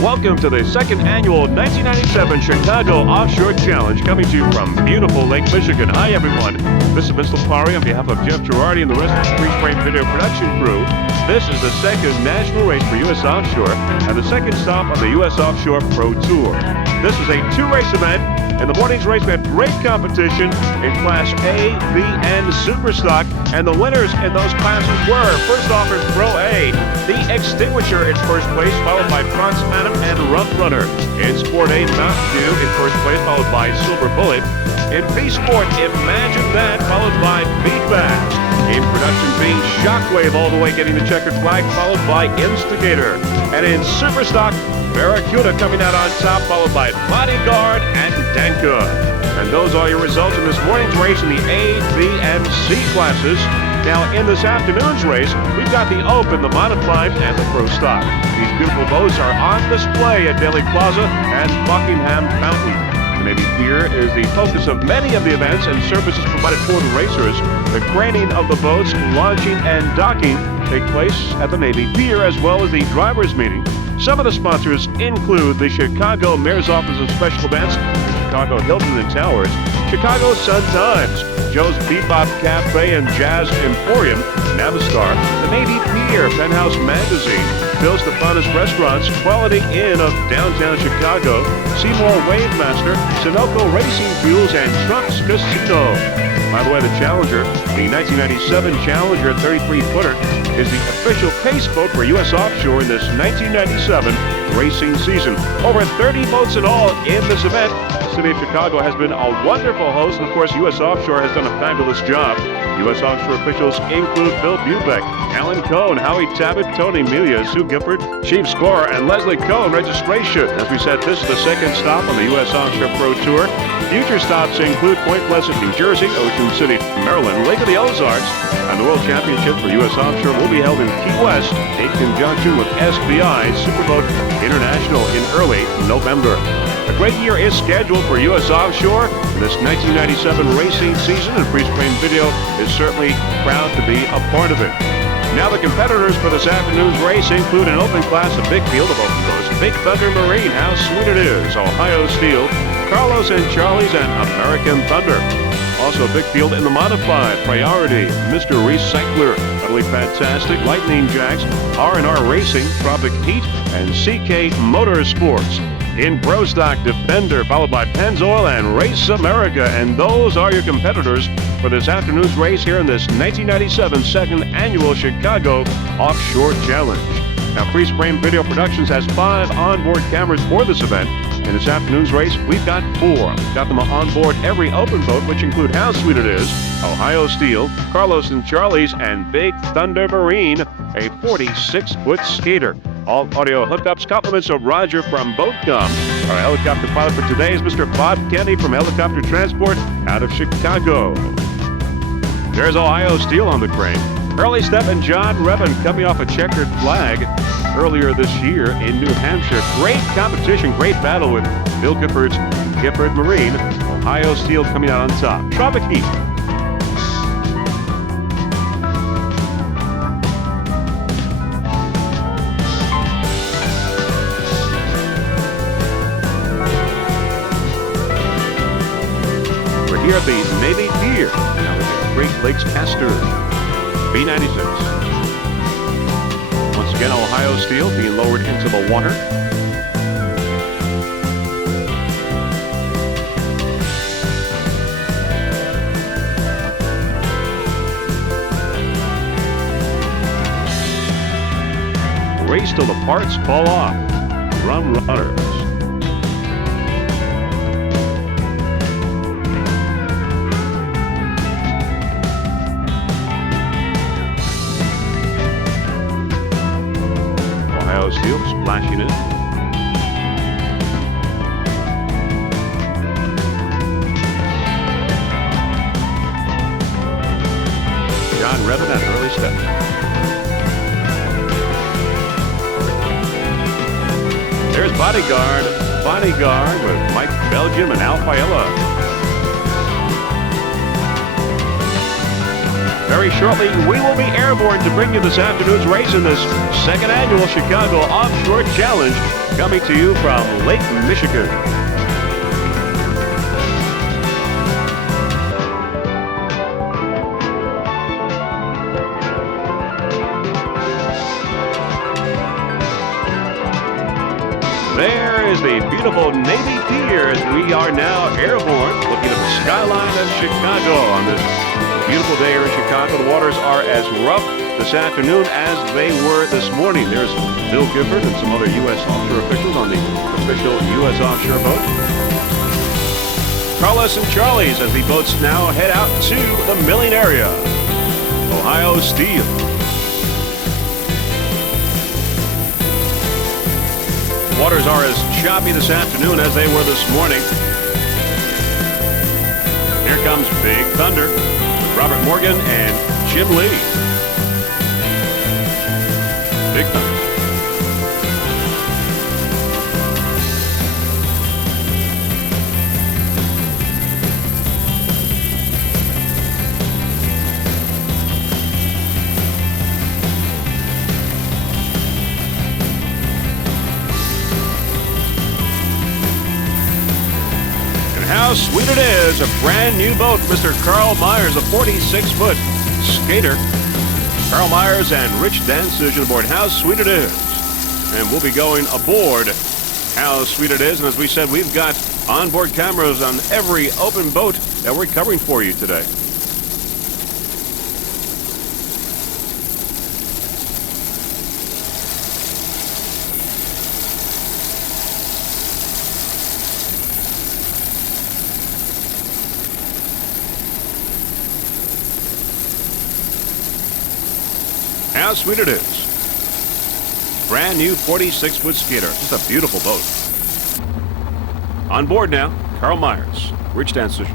Welcome to the second annual 1997 Chicago Offshore Challenge, coming to you from beautiful Lake Michigan. Hi, everyone. This is Mr. Lopari on behalf of Jeff Girardi and the rest of the Freeze Frame Video production crew. This is the second national race for U.S. Offshore and the second stop on the U.S. Offshore Pro Tour. This is a two-race event. In the morning's race, we had great competition in Class A, B, and Superstock, and the winners in those classes were, first off in Pro A, The Extinguisher in first place, followed by Franz Adam and Rough Runner. In Sport A, Mountain Dew in first place, followed by Silver Bullet. In B Sport, Imagine That, followed by Beat Bass. In Production B, Shockwave all the way getting the checkered flag, followed by Instigator. And in Superstock, Barracuda coming out on top, followed by Bodyguard and Danka. And those are your results in this morning's race in the A, B, and C classes. Now, in this afternoon's race, we've got the Open, the Modified, and the Pro Stock. These beautiful boats are on display at Daly Plaza and Buckingham Fountain. The Navy Pier is the focus of many of the events and services provided for the racers. The craning of the boats, launching, and docking take place at the Navy Pier, as well as the drivers' meeting. Some of the sponsors include the Chicago Mayor's Office of Special Events, the Chicago Hilton and Towers, Chicago Sun-Times, Joe's Bebop Cafe and Jazz Emporium, Navistar, the Navy Pier, Penthouse Magazine, Bill Stefanis Restaurants, Quality Inn of downtown Chicago, Seymour Wavemaster, Sunoco Racing Fuels, and Trucks Casino. By the way, the Challenger, the 1997 Challenger 33-footer, is the official pace boat for U.S. Offshore in this 1997 racing season. Over 30 boats in all in this event. The City of Chicago has been a wonderful host, and of course, U.S. Offshore has done a fabulous job. U.S. Offshore officials include Bill Bubeck, Alan Cohn, Howie Tabbitt, Tony Melia, Sue Gifford, Chief Scorer, and Leslie Cohn registration. As we said, this is the second stop on the U.S. Offshore Pro Tour. Future stops include Point Pleasant, New Jersey, Ocean City, Maryland, Lake of the Ozarks, and the World Championship for U.S. Offshore will be held in Key West in conjunction with SBI Superboat International in early November. A great year is scheduled for U.S. Offshore. This 1997 racing season, and Freeze Frame Video is certainly proud to be a part of it. Now the competitors for this afternoon's race include an open class, a big field of open boats, Big Thunder Marine, How Sweet It Is, Ohio Steel, Carlos and Charlie's, and American Thunder. Also a big field in the modified, Priority, Mr. Recycler, Utterly Fantastic, Lightning Jacks, R&R Racing, Tropic Heat, and CK Motorsports. In Pro Stock, Defender, followed by Pennzoil and Race America. And those are your competitors for this afternoon's race here in this 1997 second annual Chicago Offshore Challenge. Now, Freeze Frame Video Productions has 5 onboard cameras for this event. In this afternoon's race, we've got 4. We've got them on board every open boat, which include How Sweet It Is, Ohio Steel, Carlos and Charlie's, and Big Thunder Marine, a 46-foot skater. All audio hookups, compliments of Roger from BoatCom. Our helicopter pilot for today is Mr. Bob Kennedy from Helicopter Transport out of Chicago. There's Ohio Steel on the crane. Early Step and John Revin coming off a checkered flag earlier this year in New Hampshire. Great competition, great battle with Bill Gifford's Gifford Marine. Ohio Steel coming out on top. Tropic Heat. We're here at the Navy Pier. Now with the Great Lakes Castor. B-96. Once again, Ohio Steel being lowered into the water. Race till the parts fall off. Rum runners. Steel splashing in. John Revin at early step. There's Bodyguard with Mike Belgium and Al Fiella. Very shortly, we will be airborne to bring you this afternoon's race in this second annual Chicago Offshore Challenge, coming to you from Lake Michigan. There is the beautiful Navy Pier as we are now airborne, looking at the skyline of Chicago on this beautiful day here in Chicago. The waters are as rough this afternoon as they were this morning. There's Bill Gifford and some other U.S. offshore officials on the official U.S. offshore boat. Carlos and Charlie's as the boats now head out to the milling area. Ohio Steel. Waters are as choppy this afternoon as they were this morning. Here comes Big Thunder, Robert Morgan and Jim Lee. Big Thunder. How sweet it is, a brand new boat, Mr. Carl Myers, a 46-foot skater. Carl Myers and Rich Dansuge aboard. How sweet it is. And we'll be going aboard How Sweet It Is. And as we said, we've got onboard cameras on every open boat that we're covering for you today. How sweet it is. Brand new 46-foot skater. Just a beautiful boat. On board now, Carl Myers, Rich Dansuge.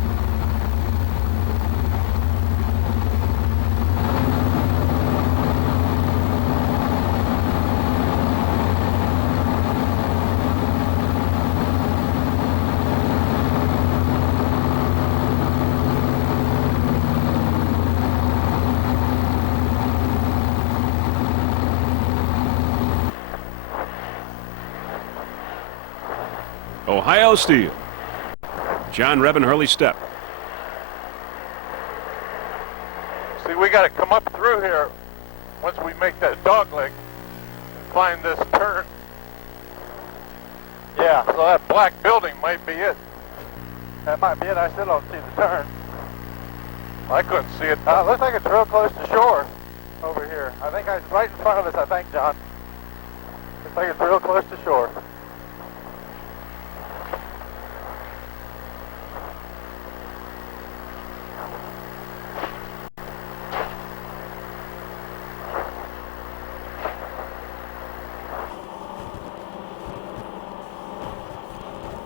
Ohio Steel. John Reb and Hurley Step. See, we got to come up through here once we make that dog leg and find this turn. Yeah, so that black building might be it. That might be it. I still don't see the turn. I couldn't see it. Looks like it's real close to shore over here. I think it's right in front of us, I think, John. Looks like it's real close to shore.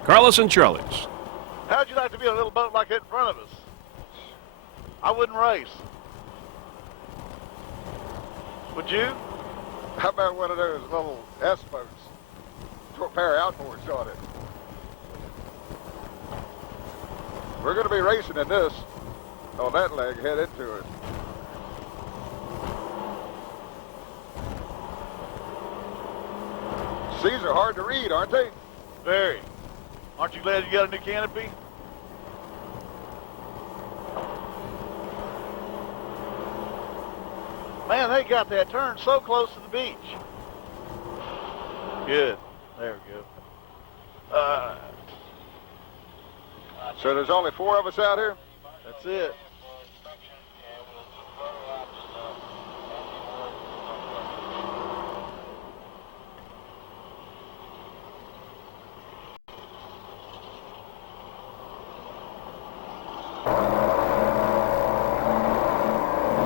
Carlos and Charlie's. How'd you like to be a little boat like that in front of us? I wouldn't race. Would you? How about one of those little S boats? Throw a pair of outboards on it. We're going to be racing in this on that leg, head into it. Seas are hard to read, aren't they? Very. Aren't you glad you got a new canopy? Man, they got that turn so close to the beach. Good. There we go. So there's only 4 of us out here? That's it.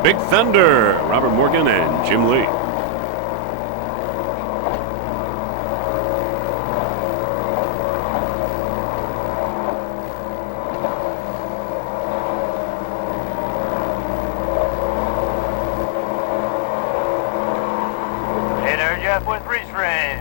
Big Thunder, Robert Morgan and Jim Lee. Hey there, Jeff with Reese Rain.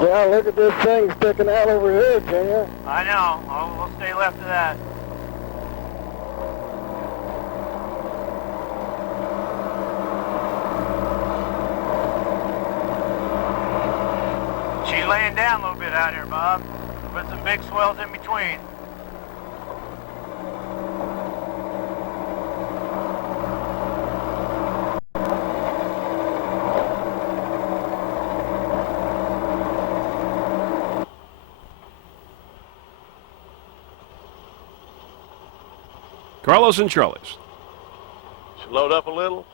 Yeah, look at this thing sticking out over here, can you? I know. We'll stay left of that. She's laying down a little bit out here, Bob, with some big swells in between. Carlos and Charlie's. Should load up a little.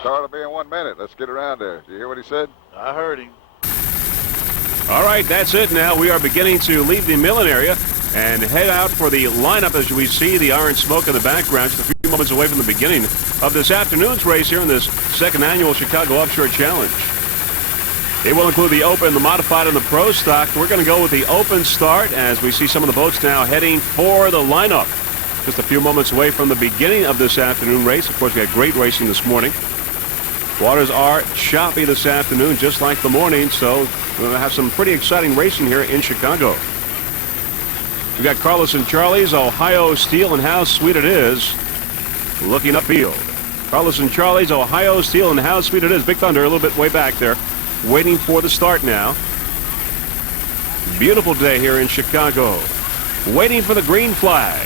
Start will be in 1 minute. Let's get around there. Did you hear what he said? I heard him. All right, that's it now. We are beginning to leave the milling area and head out for the lineup as we see the iron smoke in the background, just a few moments away from the beginning of this afternoon's race here in this second annual Chicago Offshore Challenge. It will include the open, the modified, and the pro stock. We're going to go with the open start as we see some of the boats now heading for the lineup. Just a few moments away from the beginning of this afternoon race. Of course, we had great racing this morning. Waters are choppy this afternoon, just like the morning, so we're going to have some pretty exciting racing here in Chicago. We've got Carlos and Charlie's Ohio Steel, and how sweet it is looking upfield. Carlos and Charlie's Ohio Steel, and how sweet it is. Big Thunder a little bit way back there, waiting for the start now. Beautiful day here in Chicago, waiting for the green flag.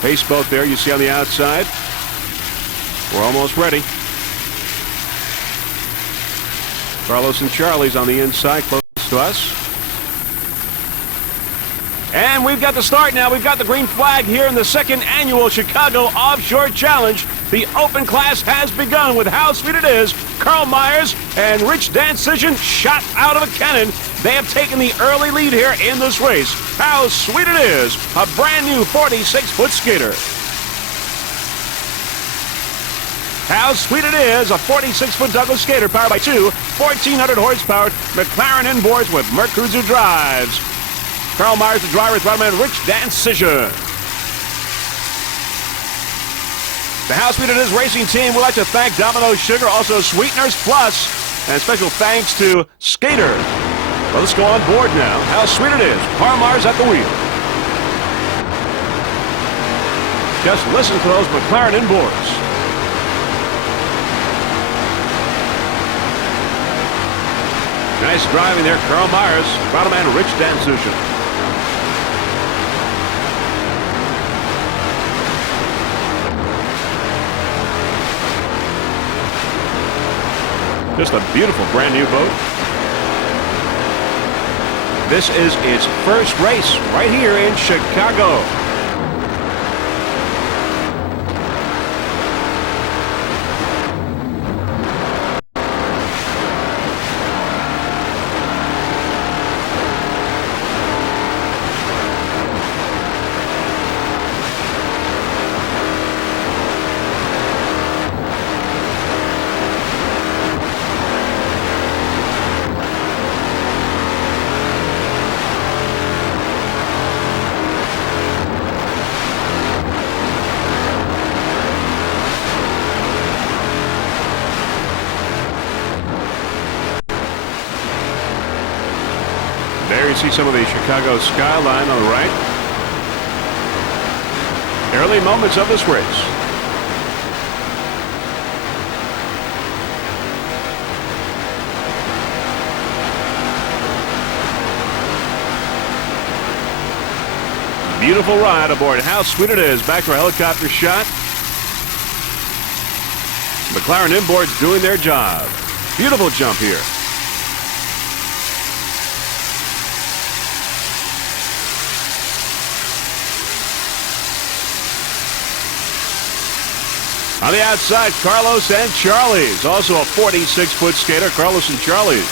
Pace boat there you see on the outside. We're almost ready. Carlos and Charlie's on the inside, close to us. And we've got the start now. We've got the green flag here in the second annual Chicago Offshore Challenge. The open class has begun with How Sweet It Is. Carl Myers and Rich Dancision shot out of a cannon. They have taken the early lead here in this race. How Sweet It Is, a brand new 46-foot skater. How Sweet It Is, a 46-foot Douglas skater powered by two 1,400 horsepower McLaren inboards with Mercruiser drives. Carl Myers, the driver, throttle Rich Dancision. The How Sweet It Is racing team would like to thank Domino Sugar, also Sweeteners Plus, and special thanks to Skater. Well, let's go on board now. How Sweet It Is. Carl Myers at the wheel. Just listen to those McLaren inboards. Nice driving there, Carl Myers. Throttle man Rich Dancision. Just a beautiful brand new boat. This is its first race right here in Chicago. There you see some of the Chicago skyline on the right. Early moments of this race. Beautiful ride aboard How Sweet It Is. Back to a helicopter shot. McLaren inboards doing their job. Beautiful jump here. On the outside, Carlos and Charlie's. Also a 46-foot skater, Carlos and Charlie's.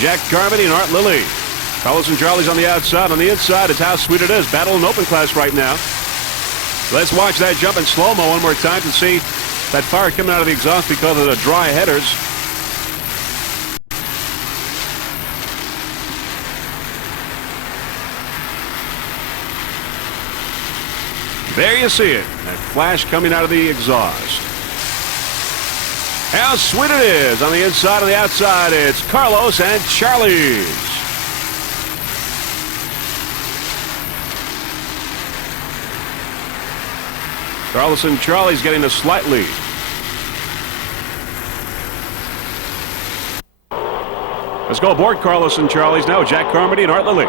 Jack Carmody and Art Lilly. Carlos and Charlie's on the outside. On the inside is How Sweet It Is. Battle in open class right now. Let's watch that jump in slow-mo one more time to see that fire coming out of the exhaust because of the dry headers. There you see it, that flash coming out of the exhaust. How sweet it is. On the inside and the outside, it's Carlos and Charlie's. Carlos and Charlie's getting a slight lead. Let's go aboard Carlos and Charlie's now. Jack Carmody and Art Lilly.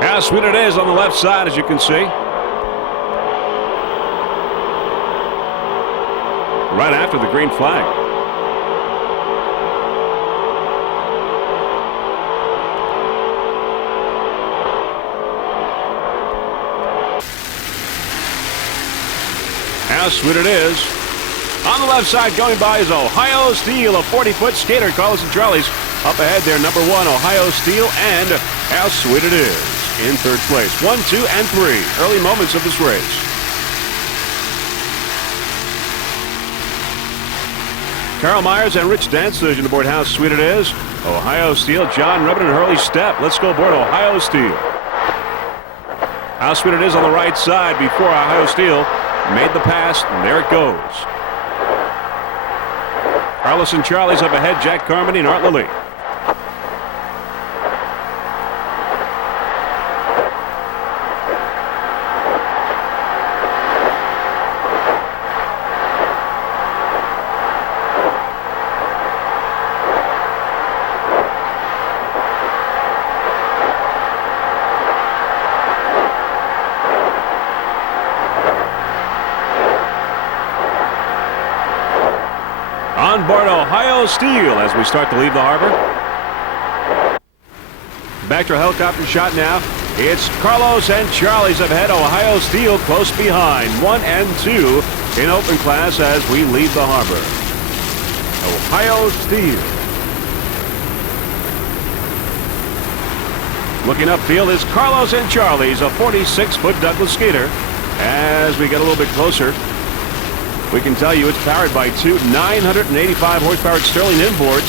How sweet it is on the left side, as you can see. Right after the green flag. How sweet it is. On the left side going by is Ohio Steel, a 40-foot skater. Carlos and Charlie's up ahead there, number 1, Ohio Steel, and how sweet it is in third place. 1, 2, and 3. Early moments of this race. Carol Myers and Rich Dantzig aboard How Sweet It Is. Ohio Steel, John Rubbin and Hurley Stepp. Let's go aboard Ohio Steel. How Sweet It Is on the right side before Ohio Steel made the pass, and there it goes. Carlos and Charlie's up ahead, Jack Carmody and Art Lilly. On board Ohio Steel as we start to leave the harbor. Back to a helicopter shot now. It's Carlos and Charlie's up ahead. Ohio Steel close behind. 1 and 2 in open class as we leave the harbor. Ohio Steel. Looking upfield is Carlos and Charlie's, a 46-foot Douglas skater. As we get a little bit closer, we can tell you it's powered by two 985 horsepower Sterling inboards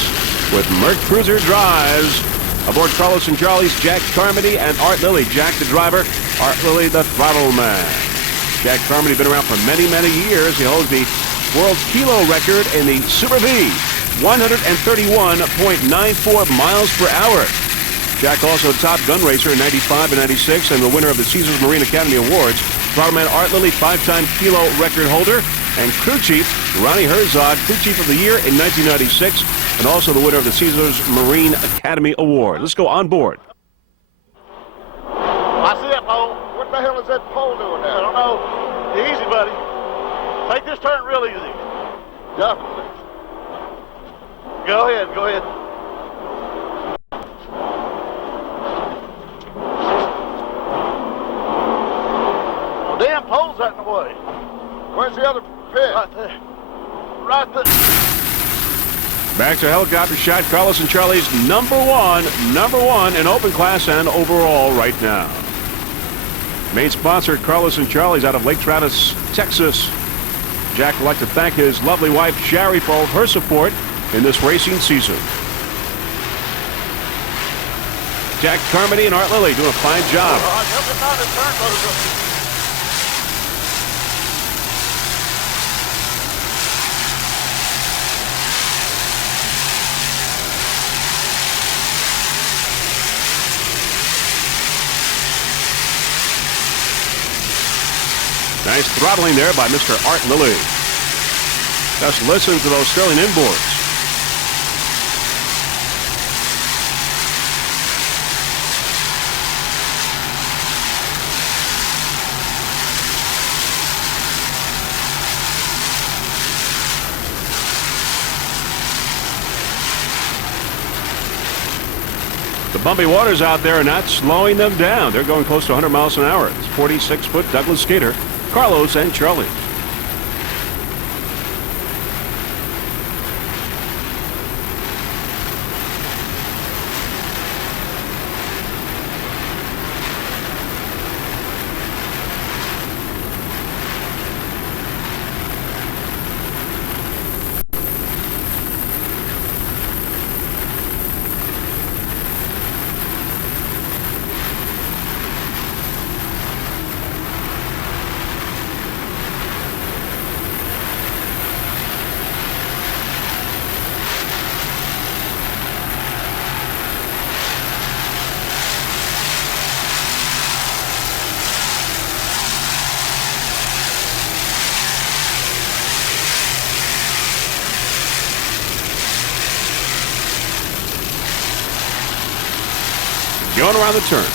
with Merc Cruiser drives. Aboard Carlos and Charlie's, Jack Carmody and Art Lilly. Jack the driver, Art Lilly the throttle man. Jack Carmody been around for many, many years. He holds the world kilo record in the Super V, 131.94 miles per hour. Jack also a Top Gun racer in 95 and 96 and the winner of the Caesars Marine Academy Awards. Throttle man Art Lilly, 5-time kilo record holder. And crew chief Ronnie Herzog, crew chief of the year in 1996, and also the winner of the Caesars Marine Academy Award. Let's go on board. I see that pole. What the hell is that pole doing I now? don't know. Easy, buddy. Take this turn real easy. Definitely. Go ahead, go ahead. Well, damn pole's right in the way. Where's the other pit? Right there. Right there. Back to helicopter shot. Carlos and Charlie's number one in open class and overall right now. Main sponsor, Carlos and Charlie's out of Lake Travis, Texas. Jack would like to thank his lovely wife, Sherry, for all of her support in this racing season. Jack Carmody and Art Lilly doing a fine job. Help him out his turn, brother. Nice throttling there by Mr. Art Lilly. Just listen to those Sterling inboards. The bumpy waters out there are not slowing them down. They're going close to 100 miles an hour. It's 46-foot Douglas skater, Carlos and Charlie. going around the turn.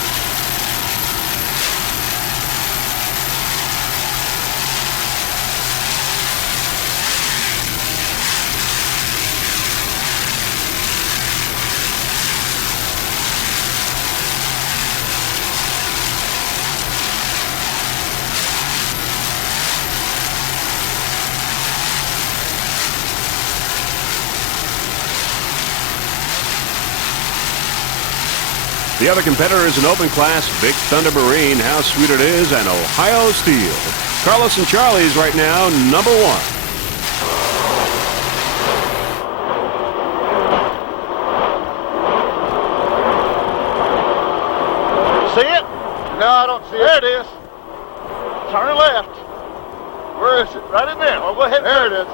The other competitor is an open class Big Thunder Marine. How sweet it is, and Ohio Steel. Carlos and Charlie's right now, number one. See it? No, I don't see There it. it is. Turn left. Where is it? Right in there. Well, go ahead. There it is.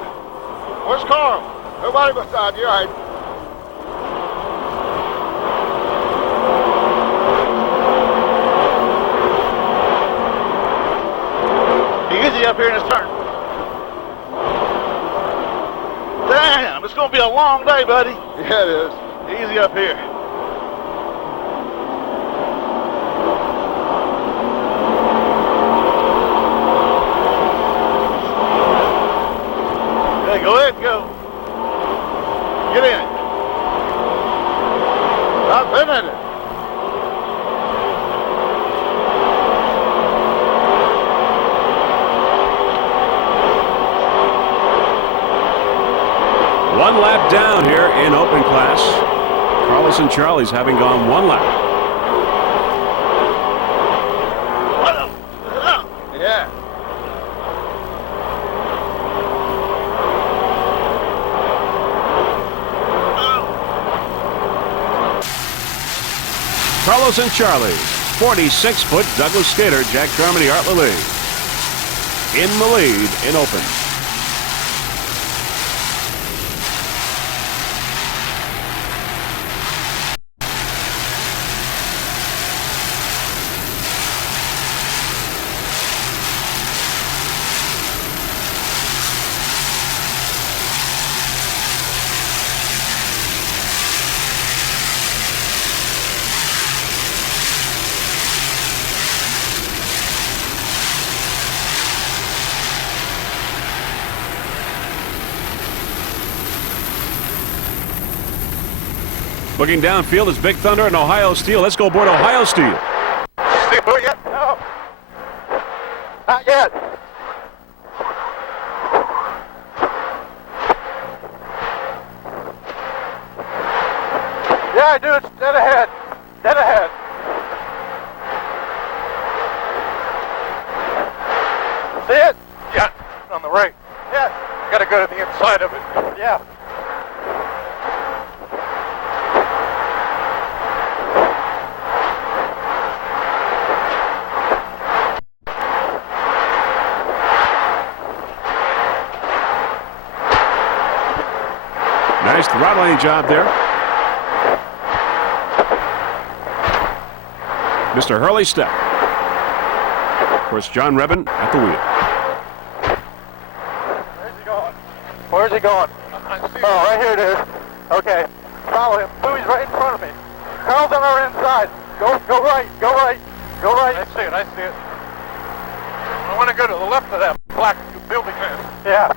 Where's Carl? Nobody beside you. All right. Easy up here in his turn. Damn, it's going to be a long day, buddy. Yeah, it is. Easy up here. Okay, go ahead, go. Get in. I've been in it. One lap down here in open class. Carlos and Charlie's having gone one lap. Yeah. Carlos and Charlie's 46-foot Douglas skater Jack Carmody Artley in the lead in open. Looking downfield is Big Thunder and Ohio Steel. Let's go aboard Ohio Steel. See who yet? No. Not yet. Yeah, I do. It's dead ahead. Dead ahead. See it? Yeah. On the right. Yeah. Gotta go to the inside of it. Yeah. Nice throttling job there. Mr. Hurley step. Of course, John Rebin at the wheel. Where's he going? Where's he going? Oh, right here it is. Okay. Follow him. Bowie's right in front of me. Carl's on our inside. Go right. Go right. Go right. I see it. I see it. I want to go to the left of that black building there. Yeah.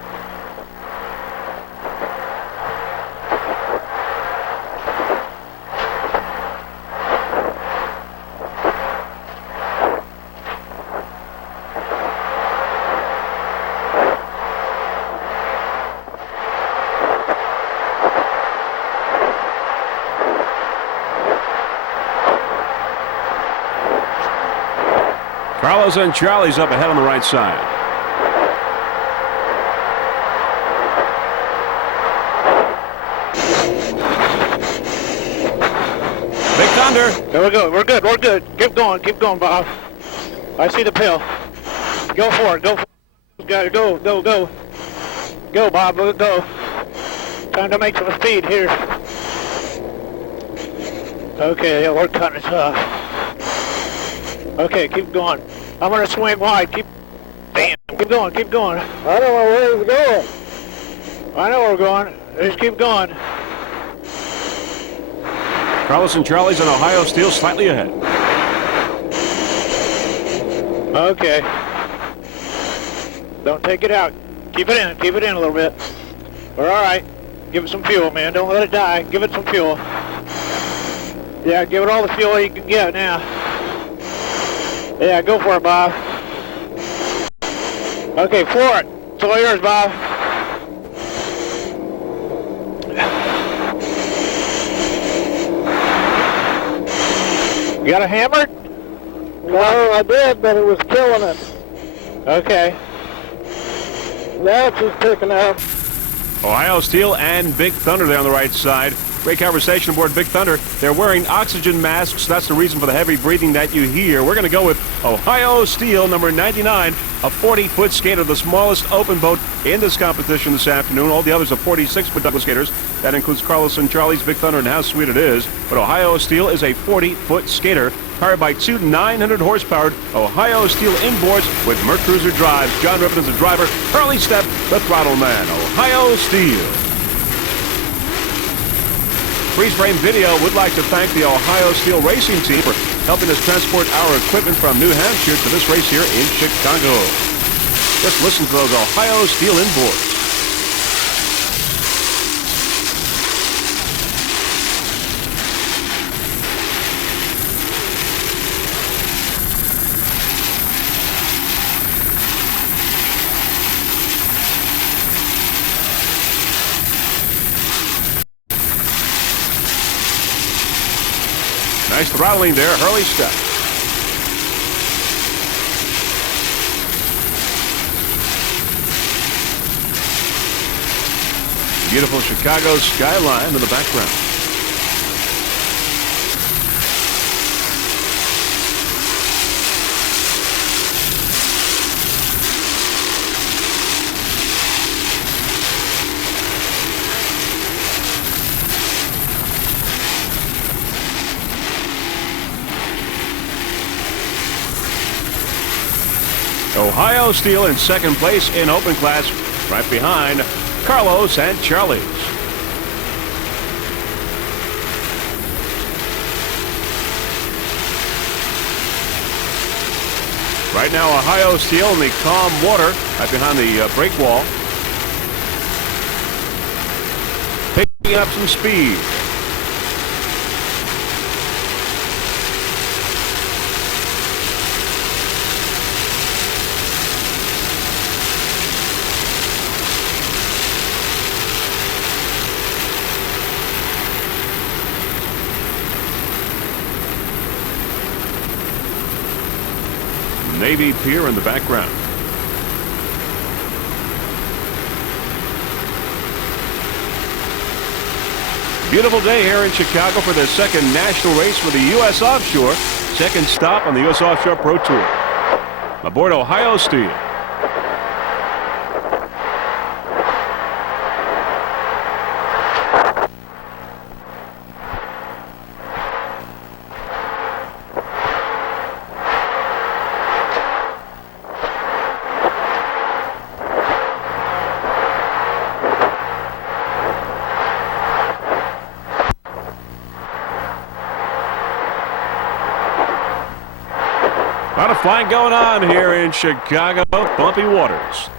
Carlos and Charlie's up ahead on the right side. Big Thunder. There we go. We're good. We're good. Keep going, Bob. I see the pill. Go for it. Go for it. Go. Go, Bob. Go. Trying to make some speed here. Okay, yeah, we're cutting it off. Okay, keep going. I'm gonna swing wide. Keep going. I don't know where it's going. I know where we're going. Just keep going. Carlos and Charlie's on Ohio Steel slightly ahead. Okay. Don't take it out. Keep it in. Keep it in a little bit. We're all right. Give it some fuel, man. Don't let it die. Give it some fuel. Yeah, give it all the fuel you can get now. Yeah, go for it, Bob. Okay, floor it. It's all yours, Bob. You got a hammer? No, I did, but it was killing it. Okay. Now it's just picking up. Ohio Steel and Big Thunder there on the right side. Great conversation aboard Big Thunder. They're wearing oxygen masks. That's the reason for the heavy breathing that you hear. We're going to go with Ohio Steel, number 99, a 40-foot skater, the smallest open boat in this competition this afternoon. All the others are 46-foot Douglas skaters. That includes Carlos and Charlie's Big Thunder, and how sweet it is. But Ohio Steel is a 40-foot skater powered by two 900-horsepower Ohio Steel inboards with Mercruiser drives. John Rippon is the driver. Curly Step, the throttle man. Ohio Steel. Freeze Frame Video would like to thank the Ohio Steel Racing Team for helping us transport our equipment from New Hampshire to this race here in Chicago. Just listen to those Ohio Steel inboards. Nice throttling there, Hurley Step. Beautiful Chicago skyline in the background. Ohio Steel in second place in open class, right behind Carlos and Charlie's. Right now, Ohio Steel in the calm water, right behind the break wall. Picking up some speed. Navy Pier in the background. Beautiful day here in Chicago for the second national race for the U.S. Offshore. Second stop on the U.S. Offshore Pro Tour. Aboard Ohio Steel. A lot of flying going on here in Chicago. Bumpy waters.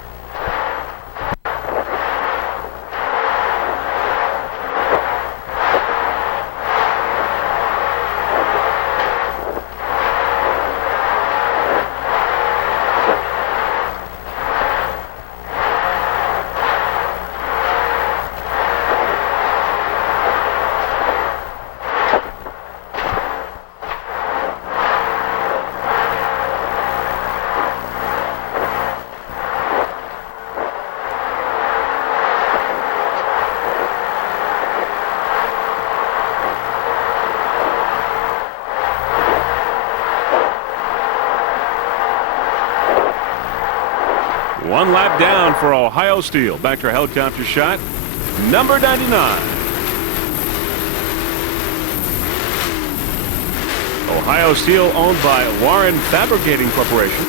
One lap down for Ohio Steel. Back to our helicopter shot. Number 99. Ohio Steel owned by Warren Fabricating Corporation.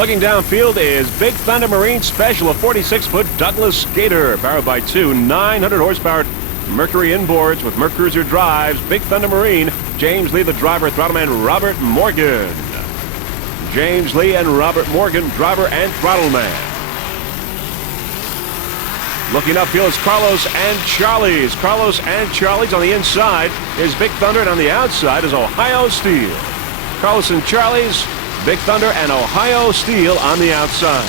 Looking downfield is Big Thunder Marine Special, a 46-foot Douglas skater, powered by two 900-horsepower Mercury inboards with Mercruiser drives. Big Thunder Marine. James Lee, the driver, throttleman Robert Morgan. James Lee and Robert Morgan, driver and throttleman. Looking upfield is Carlos and Charlie's. Carlos and Charlie's on the inside is Big Thunder, and on the outside is Ohio Steel. Carlos and Charlie's, Big Thunder, and Ohio Steel on the outside.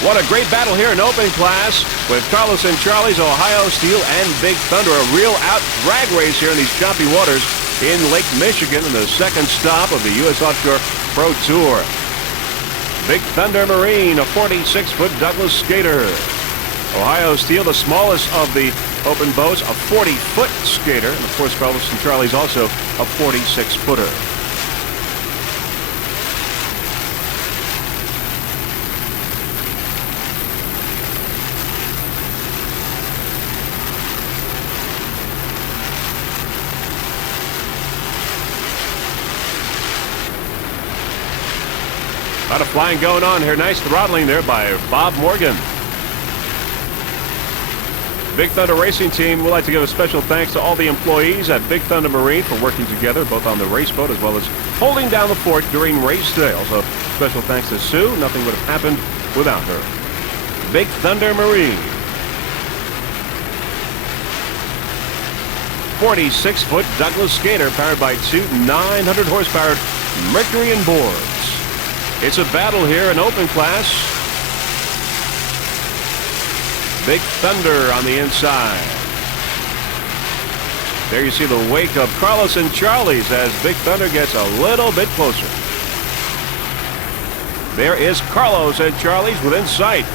What a great battle here in open class with Carlos and Charlie's, Ohio Steel, and Big Thunder. A real out drag race here in these choppy waters in Lake Michigan in the second stop of the U.S. Offshore Pro Tour. Big Thunder Marine, a 46-foot Douglas skater. Ohio Steel, the smallest of the open boats, a 40-foot skater. And of course, Carlos and Charlie's also a 46-footer. A lot of flying going on here. Nice throttling there by Bob Morgan. Big Thunder Racing Team would like to give a special thanks to all the employees at Big Thunder Marine for working together, both on the race boat as well as holding down the fort during race day. Also, special thanks to Sue. Nothing would have happened without her. Big Thunder Marine. 46-foot Douglas skater powered by two 900-horsepower Mercury inboards. It's a battle here in open class. Big Thunder on the inside. There you see the wake of Carlos and Charlie's as Big Thunder gets a little bit closer. There is Carlos and Charlie's within sight.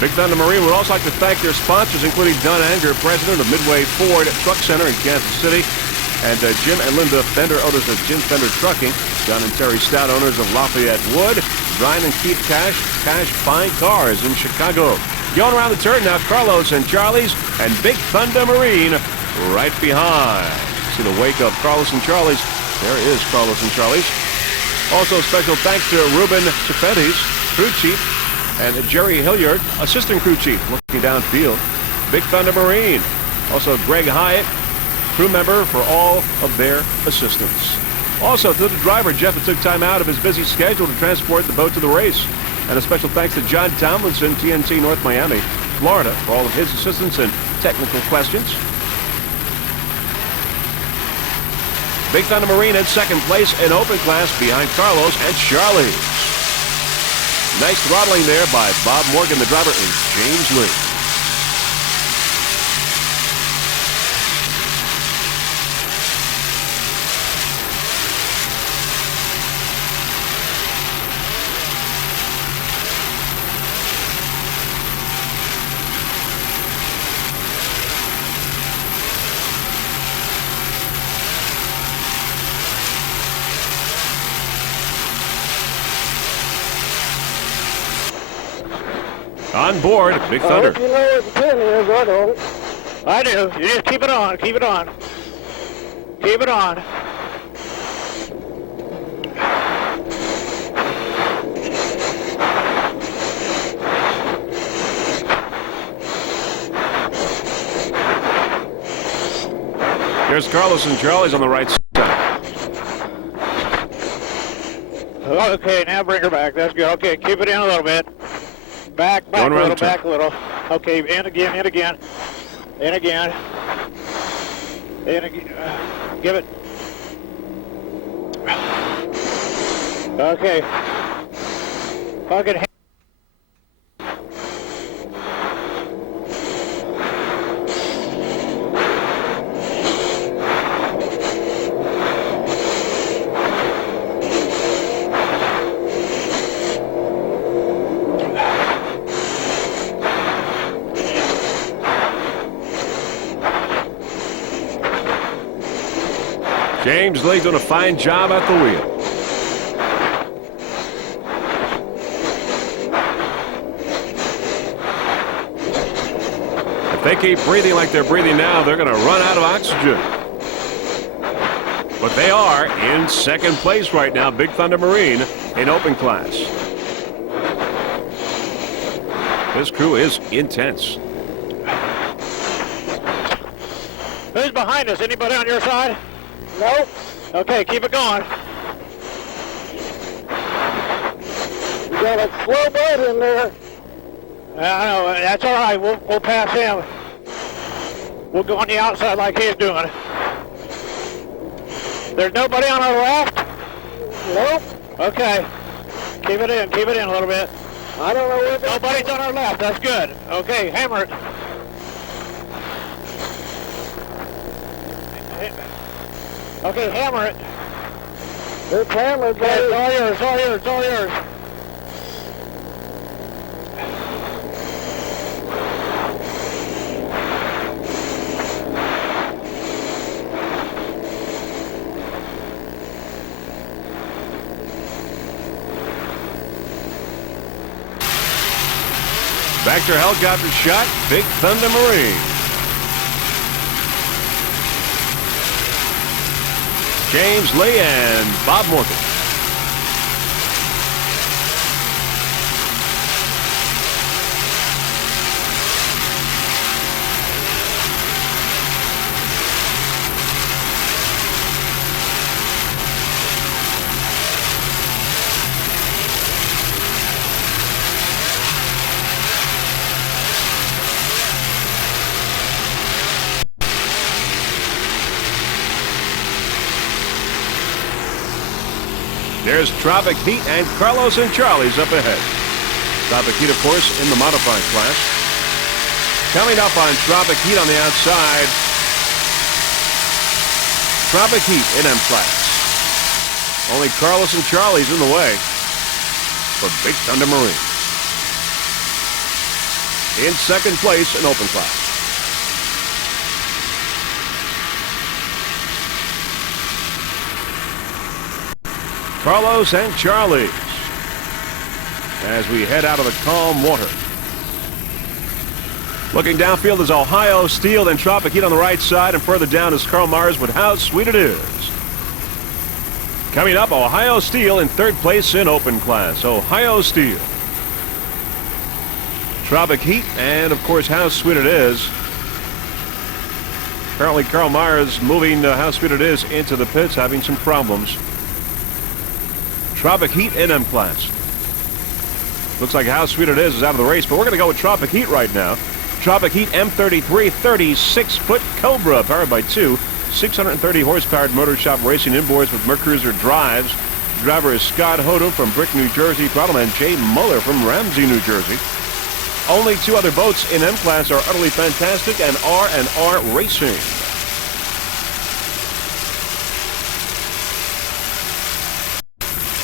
Big Thunder Marine would also like to thank their sponsors, including Don Anger, president of Midway Ford Truck Center in Kansas City, and Jim and Linda Fender, owners of Jim Fender Trucking, John and Terry Stout, owners of Lafayette Wood, Brian and Keith Cash Fine Cars in Chicago. Going around the turn now, Carlos and Charlie's, and Big Thunder Marine right behind. See the wake of Carlos and Charlie's. There is Carlos and Charlie's. Also, special thanks to Ruben Cepentes, crew chief, and Jerry Hilliard, assistant crew chief, looking downfield. Big Thunder Marine. Also, Greg Hyatt, crew member, for all of their assistance. Also, to the driver, Jeff, that took time out of his busy schedule to transport the boat to the race. And a special thanks to John Tomlinson, TNT North Miami, Florida, for all of his assistance and technical questions. Big Thunder Marine in second place in open class behind Carlos and Charlie. Nice throttling there by Bob Morgan, the driver, and James Lee. On board, Big Thunder. You know where the pin is, I don't. I do. You just keep it on, keep it on. Keep it on. There's Carlos and Charlie's on the right side. Okay, now bring her back. That's good. Okay, keep it in a little bit. Back a little, back a little. Okay, in again, in again. In again. In again. Give it. Okay. Fucking James Lee doing a fine job at the wheel. If they keep breathing like they're breathing now, they're going to run out of oxygen. But they are in second place right now, Big Thunder Marine in open class. This crew is intense. Who's behind us? Anybody on your side? Nope. Okay, keep it going. You got a slow boat in there. I know, that's all right. We'll pass him. We'll go on the outside like he's doing. There's nobody on our left? Nope. Okay. Keep it in a little bit. I don't know where nobody's on our left. That's good. Okay, hammer it. Okay, hammer it. It's hammered. Okay, it's all yours, it's all yours. Vector helicopter shot, Big Thunder Marine. James Lee and Bob Morgan. There's Tropic Heat and Carlos and Charlie's up ahead. Tropic Heat, of course, in the modified class. Coming up on Tropic Heat on the outside, Tropic Heat in M class. Only Carlos and Charlie's in the way for Big Thunder Marine. In second place in open class. Carlos and Charlie's as we head out of the calm water. Looking downfield is Ohio Steel and Tropic Heat on the right side, and further down is Carl Mars with How Sweet It Is. Coming up, Ohio Steel in third place in open class. Ohio Steel, Tropic Heat, and of course How Sweet It Is. Apparently Carl Mars moving How Sweet It Is into the pits, having some problems. Tropic Heat in M class. Looks like How Sweet It Is out of the race, but we're going to go with Tropic Heat right now. Tropic Heat M33 36-foot Cobra, powered by two 630 horsepower motor shop racing inboards with Mercruiser drives. The driver is Scott Hodem from Brick, New Jersey, Throttle, Jay Muller from Ramsey, New Jersey. Only two other boats in M class are utterly fantastic and R&R Racing.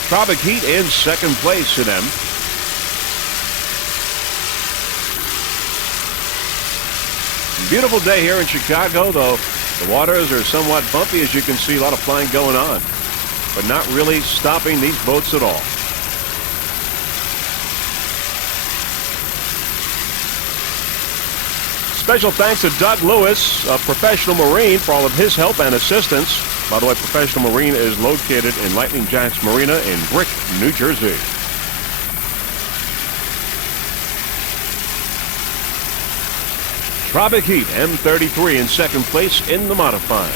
Tropic Heat in second place in M. Beautiful day here in Chicago, though the waters are somewhat bumpy, as you can see. A lot of flying going on, but not really stopping these boats at all. Special thanks to Doug Lewis, a professional Marine, for all of his help and assistance. By the way, Professional Marine is located in Lightning Jacks Marina in Brick, New Jersey. Tropic Heat M33 in second place in the modified.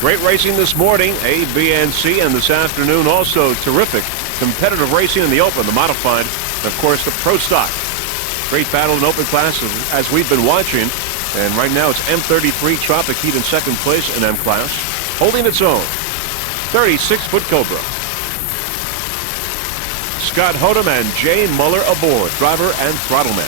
Great racing this morning, A, B, and C, and this afternoon also terrific competitive racing in the open, the modified, and of course the pro stock. Great battle in open class as we've been watching, and right now it's M33 Tropic Heat in second place in M class, holding its own. 36-foot Cobra. Scott Hodem and Jay Muller aboard, driver and throttle man.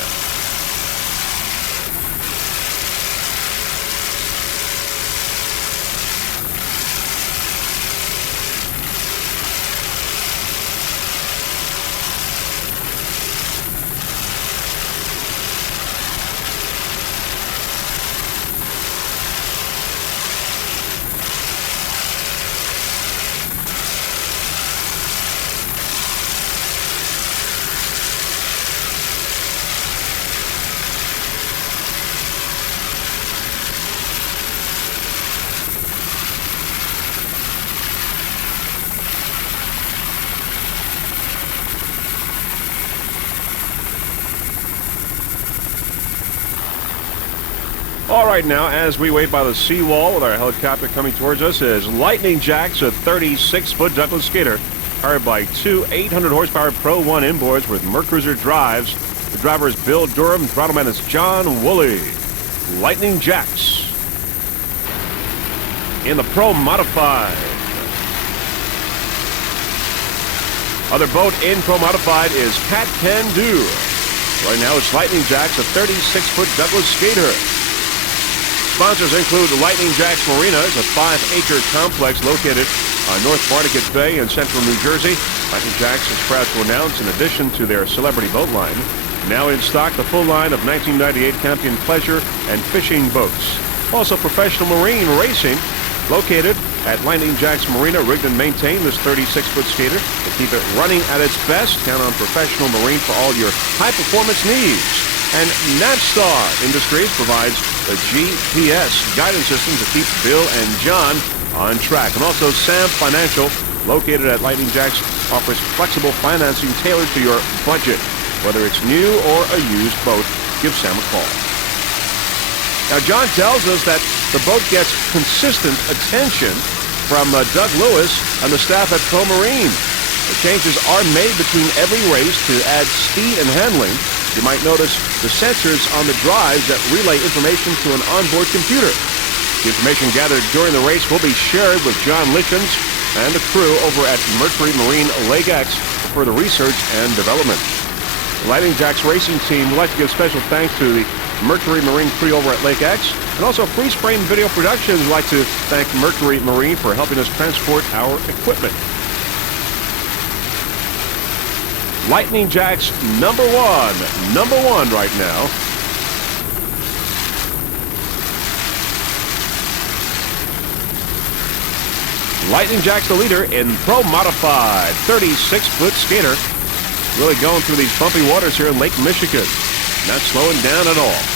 All right, now, as we wait by the seawall with our helicopter coming towards us, is Lightning Jacks, a 36-foot ductless skater, powered by two 800-horsepower Pro 1 inboards with Mercruiser drives. The driver is Bill Durham, throttle man is John Woolley. Lightning Jacks. In the Pro Modified. Other boat in Pro Modified is Cat Can Do. Right now, it's Lightning Jacks, a 36-foot ductless skater. Sponsors include the Lightning Jacks Marina, a 5-acre complex located on North Barnegat Bay in central New Jersey. Lightning Jacks is proud to announce, in addition to their celebrity boat line, now in stock the full line of 1998 Campion pleasure and fishing boats. Also professional marine racing, located at Lightning Jacks Marina, rigged and maintained this 36-foot skater to keep it running at its best. Count on professional marine for all your high-performance needs. And Navstar Industries provides the GPS guidance system to keep Bill and John on track. And also Sam Financial, located at Lightning Jacks, offers flexible financing tailored to your budget. Whether it's new or a used boat, give Sam a call. Now, John tells us that the boat gets consistent attention from Doug Lewis and the staff at Pro Marine. The changes are made between every race to add speed and handling. You might notice the sensors on the drives that relay information to an onboard computer. The information gathered during the race will be shared with John Lichens and the crew over at Mercury Marine Lake X for further research and development. The Lightning Jacks racing team would like to give special thanks to the Mercury Marine crew over at Lake X, and also Freeze Frame Video Productions would like to thank Mercury Marine for helping us transport our equipment. Lightning Jacks number one right now. Lightning Jacks the leader in Pro Modified, 36-foot skater. Really going through these bumpy waters here in Lake Michigan. Not slowing down at all.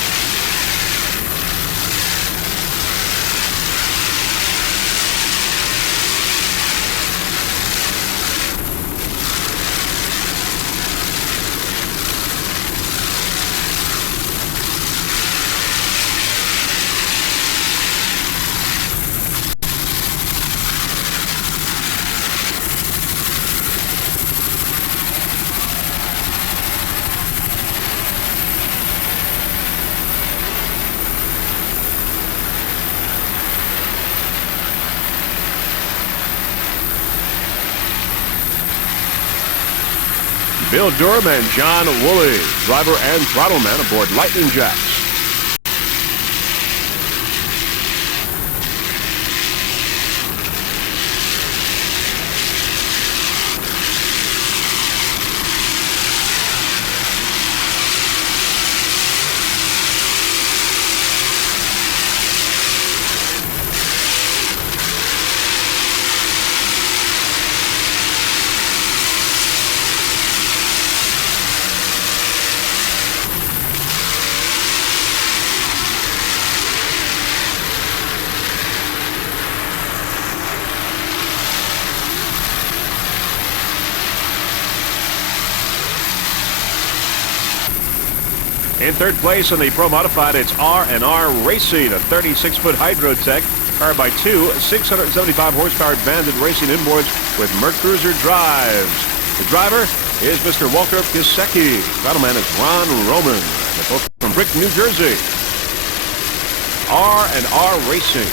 Bill Durham and John Woolley, driver and throttle man aboard Lightning Jacks. In third place in the Pro Modified, it's R&R Racing, a 36-foot Hydrotech, powered by two 675-horsepower Bandit racing inboards with Mercruiser drives. The driver is Mr. Walter Kisecki. Throttle man is Ron Roman. They're both from Brick, New Jersey. R&R Racing.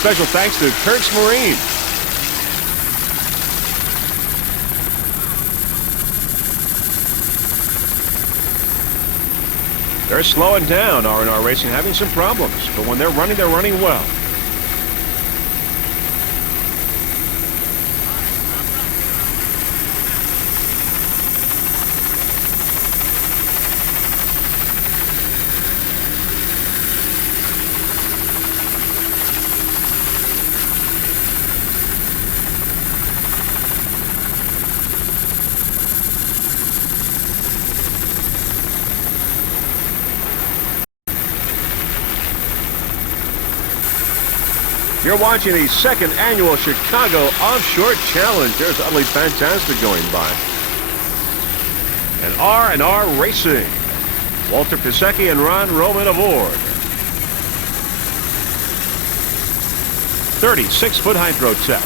Special thanks to Kurtz Marine. They're slowing down, R&R Racing, having some problems. But when they're running well. You're watching the second annual Chicago Offshore Challenge. There's Utterly Fantastic going by. And R&R Racing. Walter Pisecki and Ron Roman aboard. 36-foot hydro tech.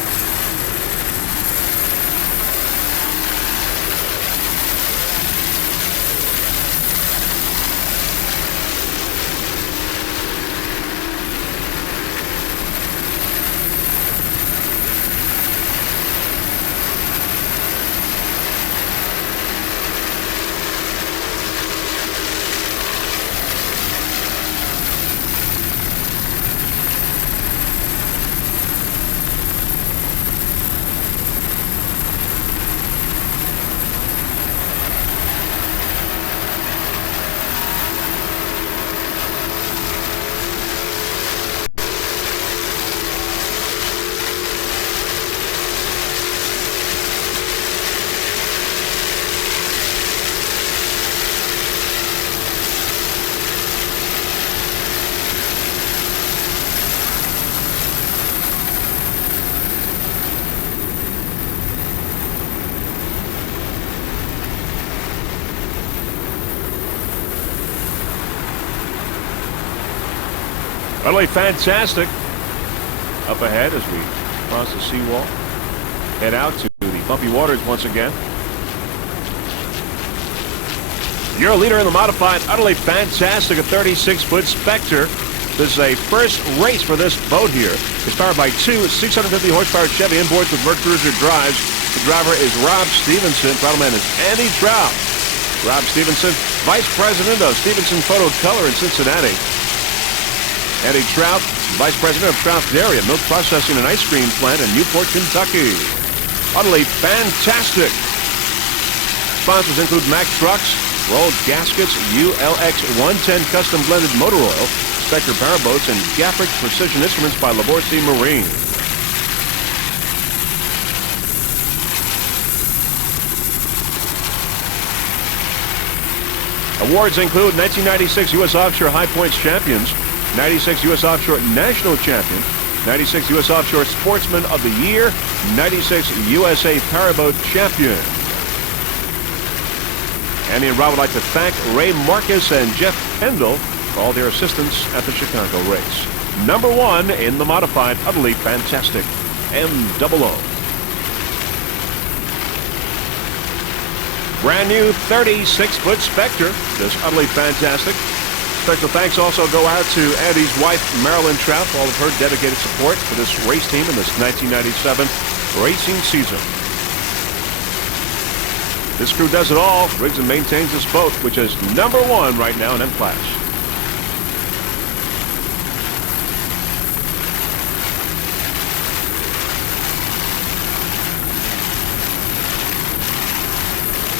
Utterly Fantastic up ahead as we cross the seawall. Head out to the bumpy waters once again. Your leader in the modified Utterly Fantastic, a 36-foot Spectre. This is a first race for this boat here. It's powered by two 650 horsepower Chevy inboards with Mercruiser drives. The driver is Rob Stevenson. Paddleman is Andy Trout. Rob Stevenson, Vice President of Stevenson Photo Color in Cincinnati. Andy Trout, Vice President of Trout Dairy, a milk processing and ice cream plant in Newport, Kentucky. Utterly Fantastic. Sponsors include Mack Trucks, Rolled Gaskets, ULX 110 Custom Blended Motor Oil, Spectre Powerboats, and Gaffer Precision Instruments by Laborsi Marine. Awards include 1996 U.S. Offshore High Points Champions, 96 U.S. Offshore National Champion, 96 U.S. Offshore Sportsman of the Year, 96 USA Powerboat Champion. Andy and Rob would like to thank Ray Marcus and Jeff Kendall for all their assistance at the Chicago race. Number one in the modified Utterly Fantastic MOO. Brand new 36-foot Spectre, this Utterly Fantastic. Special thanks also go out to Andy's wife, Marilyn Trout, for all of her dedicated support for this race team in this 1997 racing season. This crew does it all, rigs and maintains this boat, which is number one right now in M-Class.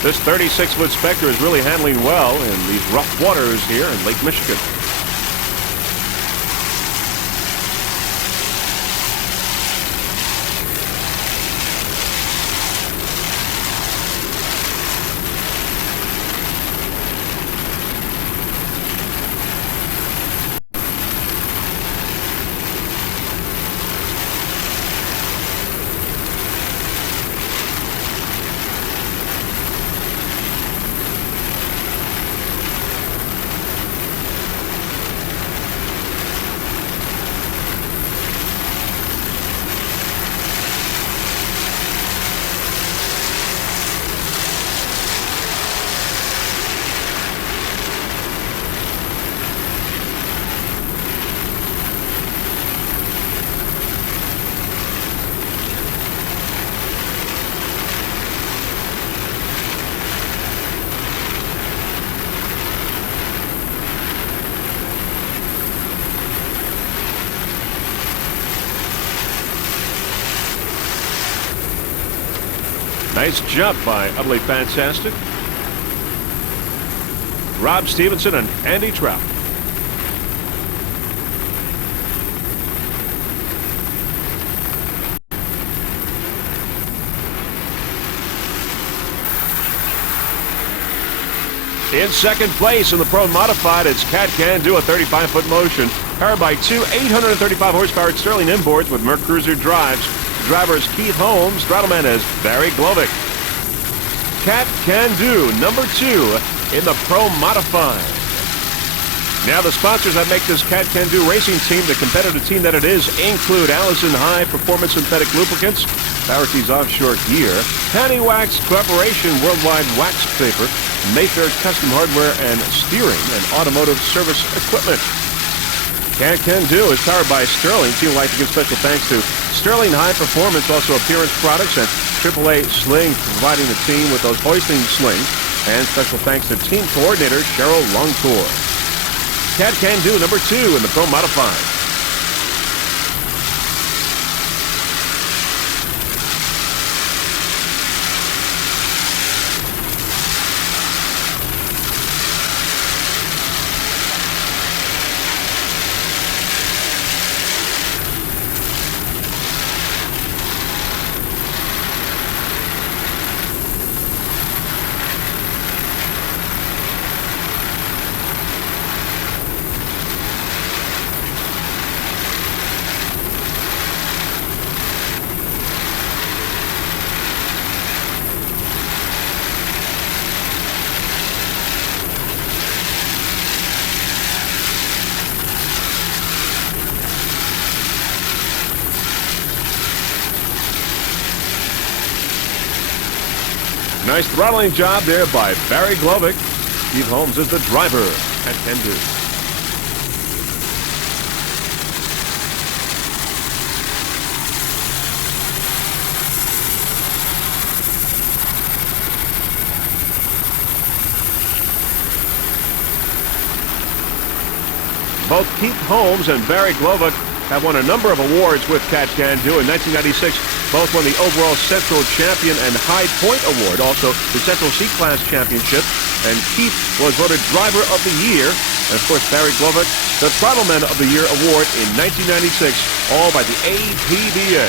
This 36-foot Spectre is really handling well in these rough waters here in Lake Michigan. Nice jump by Utterly Fantastic, Rob Stevenson, and Andy Trout. In second place in the Pro Modified, it's Cat Can Do, a 35-foot motion, powered by two 835-horsepower Sterling inboards with Merc Cruiser drives. The driver is Keith Holmes. Throttleman is Barry Glovick. Cat Can Do, number 2 in the Pro Modified. Now the sponsors that make this Cat Can Do racing team the competitive team that it is include Allison High Performance Synthetic Lubricants, Powerboat Offshore Gear, Penny Wax Corporation Worldwide Wax Paper, Mayfair Custom Hardware and Steering, and Automotive Service Equipment. Cat Can Do is powered by Sterling. Team would like to give special thanks to Sterling High Performance, also Appearance Products, and AAA Sling for providing the team with those hoisting slings. And special thanks to team coordinator Cheryl Longtour. Cat Can Do, number 2 in the Pro Modified. Nice throttling job there by Barry Glovick. Steve Holmes is the driver at Can Do. Both Keith Holmes and Barry Glovick have won a number of awards with Cat Can Do. In 1996, both won the overall Central Champion and High Point Award, also the Central C-Class Championship. And Keith was voted Driver of the Year. And, of course, Barry Glovick, the Throttleman of the Year Award in 1996, all by the APBA.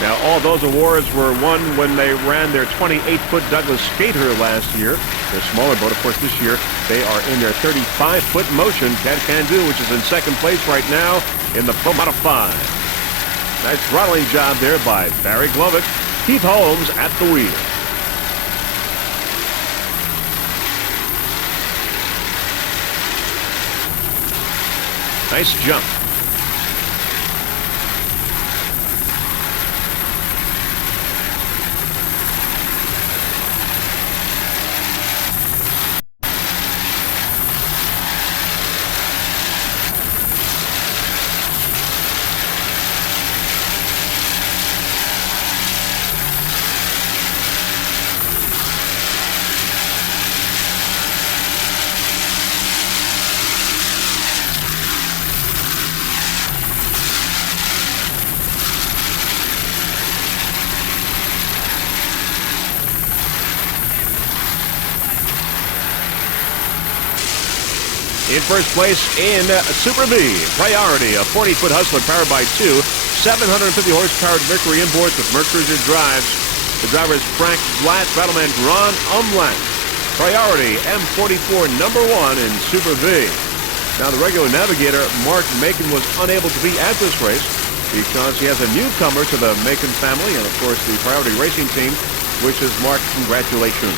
Now, all those awards were won when they ran their 28-foot Douglas Skater last year. Their smaller boat, of course, this year, they are in their 35-foot motion, Cat Can Do, which is in second place right now in the Pro Modified. Nice throttling job there by Barry Glovick. Keith Holmes at the wheel. Nice jump. In first place in Super B, Priority, a 40-foot Hustler powered by two 750-horsepower Mercury inboards with Merc Cruiser drives. The driver is Frank Blatt, Battleman Ron Umlack. Priority, M44, number 1 in Super B. Now, the regular navigator, Mark Macon, was unable to be at this race because he has a newcomer to the Macon family and, of course, the Priority Racing Team, which is Mark, congratulations.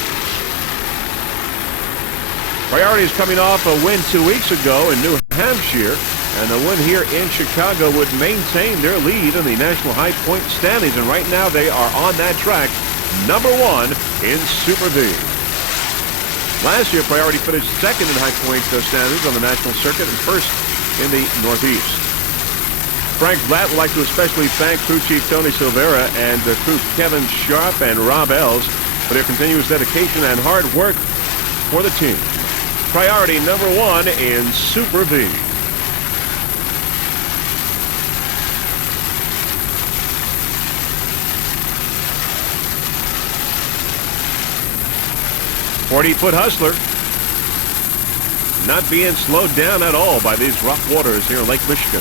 Priority is coming off a win 2 weeks ago in New Hampshire, and the win here in Chicago would maintain their lead in the National High Point standings, and right now they are on that track, number 1 in Super B. Last year, Priority finished second in High Point standings on the national circuit and first in the Northeast. Frank Blatt would like to especially thank crew chief Tony Silvera and the crew Kevin Sharp and Rob Ells for their continuous dedication and hard work for the team. Priority number 1 in Super B. 40-foot hustler. Not being slowed down at all by these rough waters here in Lake Michigan.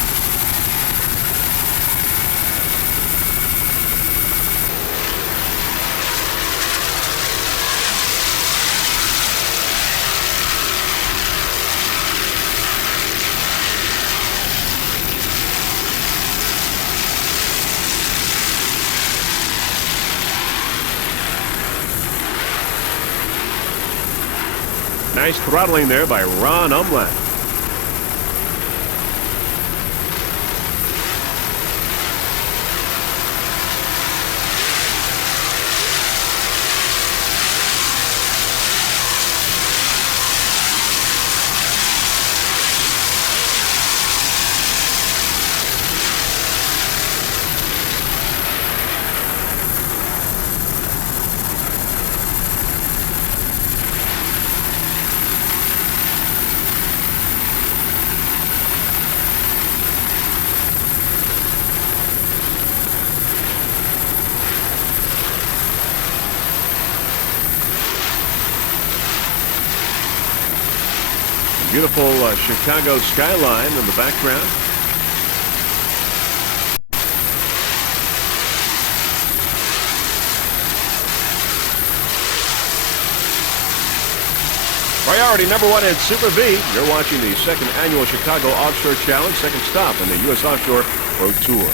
Nice throttling there by Ron Umlatt. Beautiful Chicago skyline in the background. Priority number 1 in Super V. You're watching the second annual Chicago Offshore Challenge, second stop in the U.S. Offshore Pro Tour.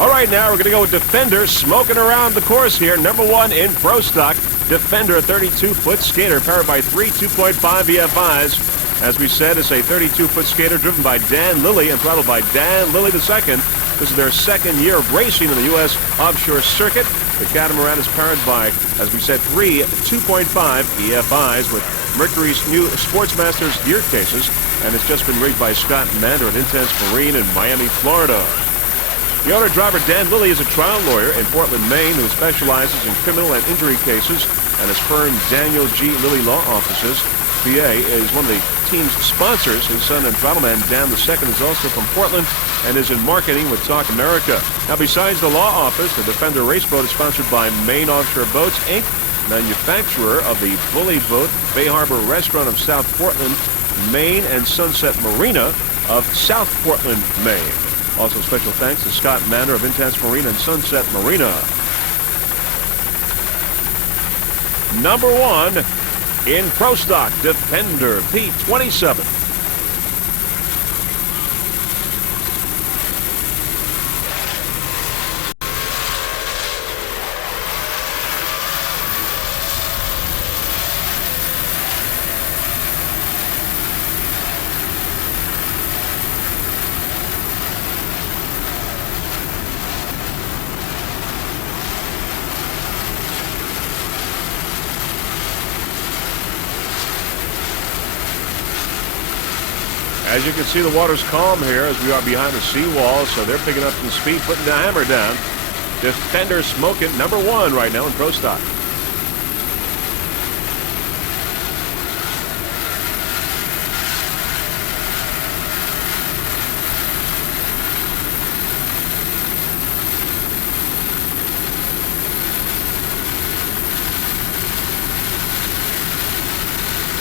All right, now we're going to go with Defender, smoking around the course here. Number 1 in Pro Stock. Defender, a 32-foot skater powered by 3 2.5 EFIs. As we said, it's a 32-foot skater driven by Dan Lilly and throttled by Dan Lilly II. This is their second year of racing in the U.S. offshore circuit. The catamaran is powered by, as we said, 3 2.5 EFIs with Mercury's new Sportsmasters gear cases, and it's just been rigged by Scott Mander at Intense Marine in Miami, Florida. The owner-driver Dan Lilly is a trial lawyer in Portland, Maine, who specializes in criminal and injury cases, and his firm Daniel G. Lilly Law Offices, PA, is one of the team's sponsors. His son and throttleman Dan II is also from Portland and is in marketing with Talk America. Now, besides the law office, the Defender race boat is sponsored by Maine Offshore Boats, Inc., manufacturer of the Bully Boat, Bay Harbor Restaurant of South Portland, Maine, and Sunset Marina of South Portland, Maine. Also, special thanks to Scott Mander of Intense Marine and Sunset Marina. Number 1 in Pro Stock, Defender P27. As you can see, the water's calm here as we are behind the seawall, so they're picking up some speed, putting the hammer down. Defender smoking, number 1 right now in Pro Stock.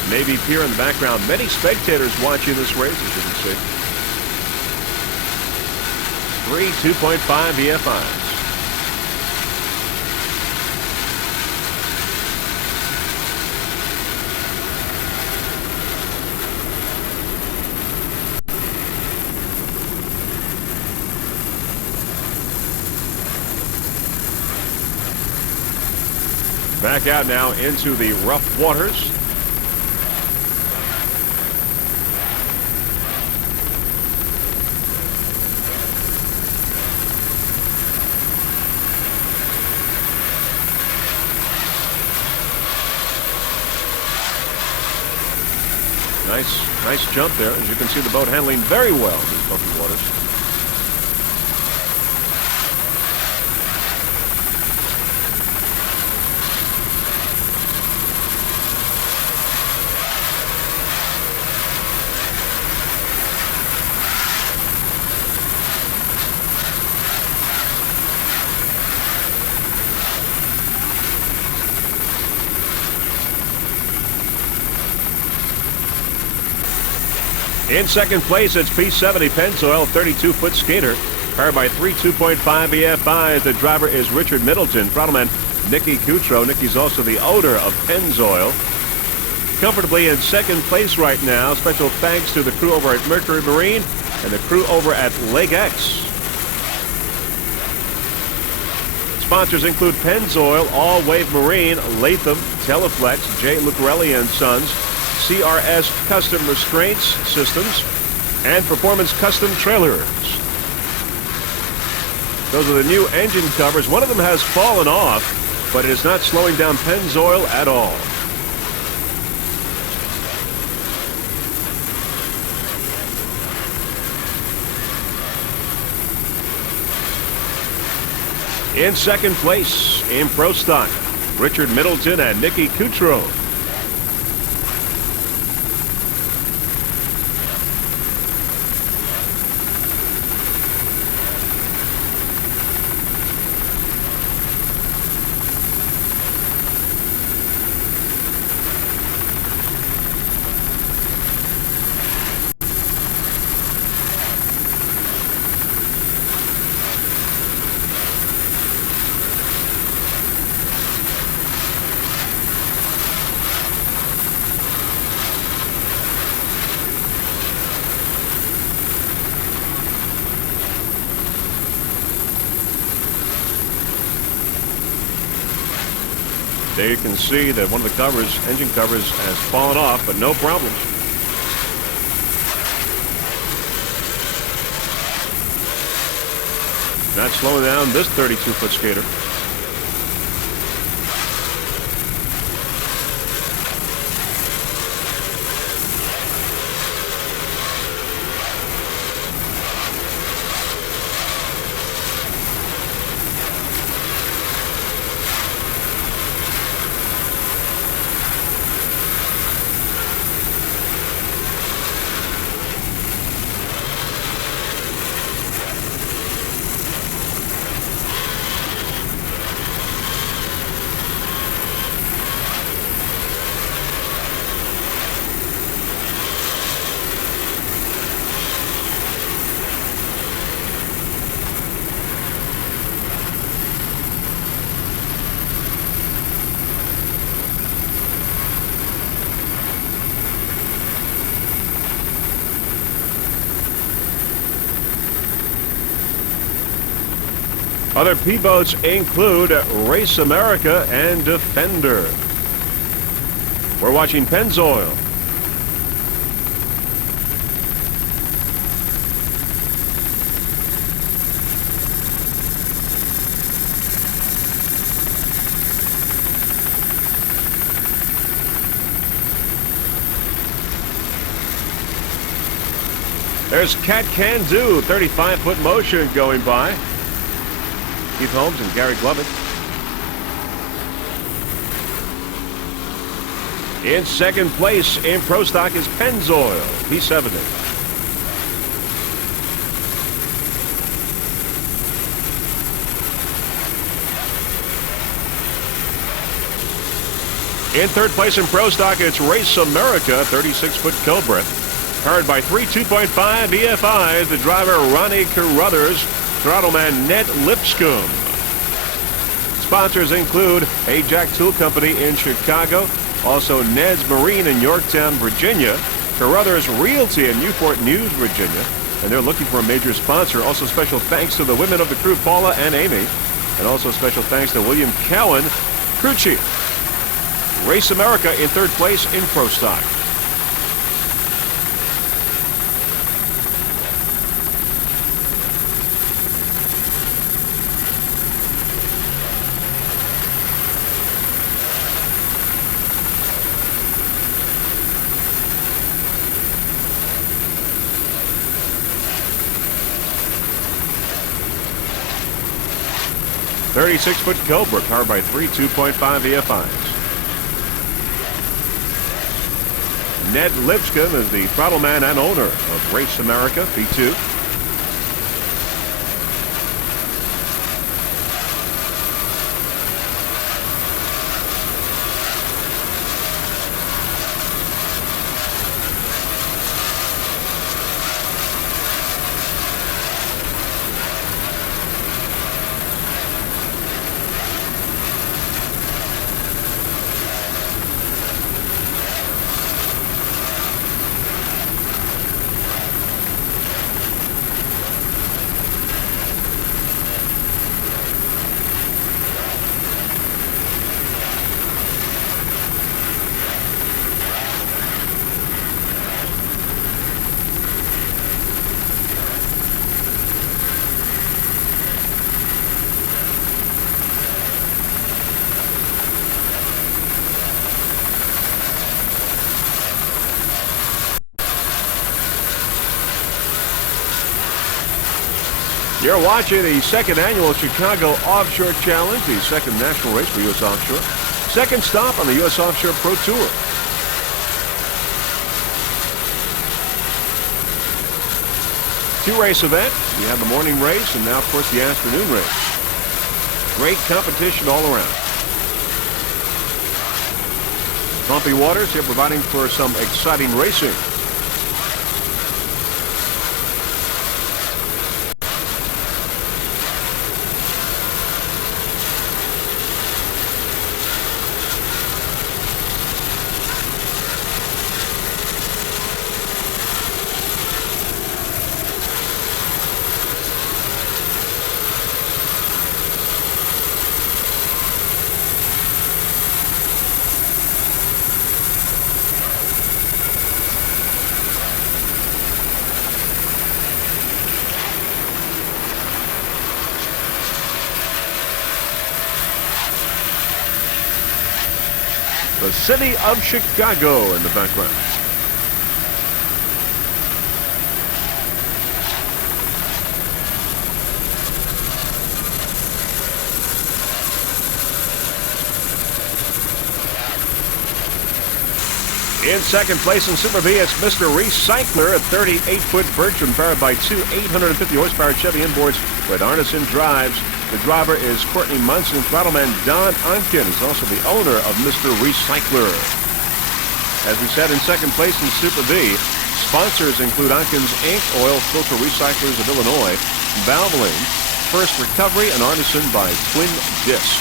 Navy Pier in the background. Many spectators watching this race, as you can see. 3 2.5 EFIs. Back out now into the rough waters. Nice jump there. As you can see, the boat handling very well in these bumpy waters. In second place, it's P70 Pennzoil, 32-foot skater, powered by three 2.5 EFIs. The driver is Richard Middleton. Throttleman Nicky Coutreau. Nicky's also the owner of Pennzoil. Comfortably in second place right now. Special thanks to the crew over at Mercury Marine and the crew over at Lake X. Sponsors include Pennzoil, All Wave Marine, Latham, Teleflex, J. Lucarelli and Sons, CRS Custom Restraints Systems, and Performance Custom Trailers. Those are the new engine covers. One of them has fallen off, but it is not slowing down Pennzoil at all. In second place, in Pro Stock, Richard Middleton and Nicky Coutreau. There you can see that one of the covers, engine covers, has fallen off, but no problem. Not slowing down this 32-foot skater. Other P-boats include Race America and Defender. We're watching Pennzoil. There's Cat Can Do, 35-foot motion going by. Keith Holmes and Gary Glovett. In second place in Pro Stock is Pennzoil, P70. In third place in Pro Stock, it's Race America, 36-foot Cobra. Powered by three 2.5 EFIs, the driver Ronnie Carruthers, throttleman Ned Lipscomb. Sponsors include Ajax Tool Company in Chicago, also Ned's Marine in Yorktown, Virginia, Carruthers Realty in Newport News, Virginia, and they're looking for a major sponsor. Also special thanks to the women of the crew, Paula and Amy, and also special thanks to William Cowan, crew chief. Race America in third place in Pro Stock. .36-foot Cobra, powered by three 2.5 EFIs. Ned Lipscomb is the throttle man and owner of Race America, P2. You're watching the second annual Chicago Offshore Challenge, the second national race for U.S. Offshore. Second stop on the U.S. Offshore Pro Tour. Two-race event. We have the morning race and now, of course, the afternoon race. Great competition all around. Bumpy waters here providing for some exciting racing. The city of Chicago in the background. In second place in Super V, it's Mr. Recycler, a 38-foot Bertram powered by two 850-horsepower Chevy inboards with Arneson drives. The driver is Courtney Munson. Throttleman Don Onken is also the owner of Mr. Recycler. As we said, in second place in Super V, sponsors include Onken's Inc., Oil Filter Recyclers of Illinois, Valvoline, First Recovery, and Arneson by Twin Disc.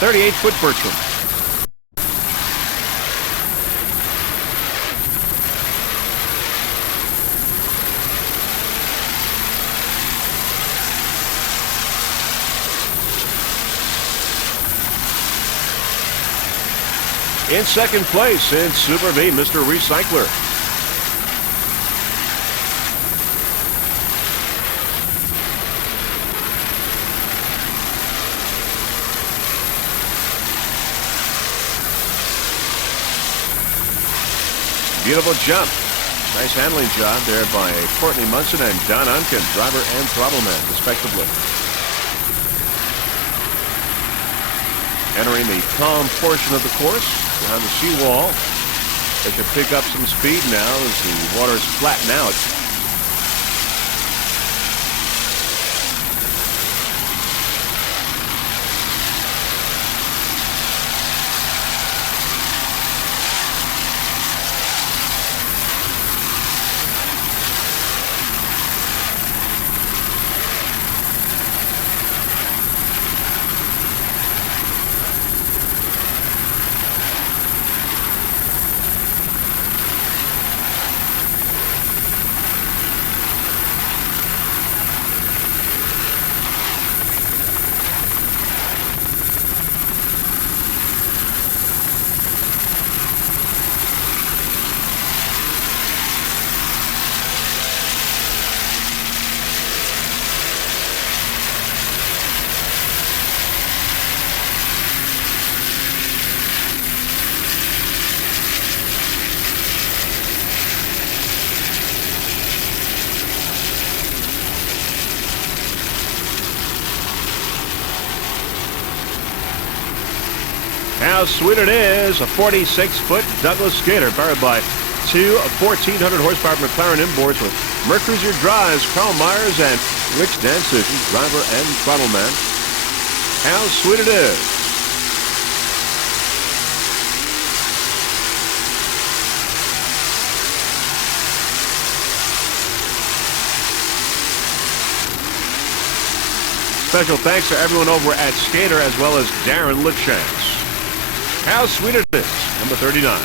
38-foot Bertram. In second place in Super V, Mr. Recycler. Beautiful jump. Nice handling job there by Courtney Munson and Don Onken, driver and throttleman, respectively. Entering the calm portion of the course, behind the seawall. They should pick up some speed now as the waters flatten out. How sweet it is, a 46-foot Douglas skater powered by two 1,400-horsepower McLaren inboards with Mercruiser drives, Carl Myers and Rich Danzig, driver and throttleman. How sweet it is. Special thanks to everyone over at Skater as well as Darren Lipshanks. How sweet it is, number 39.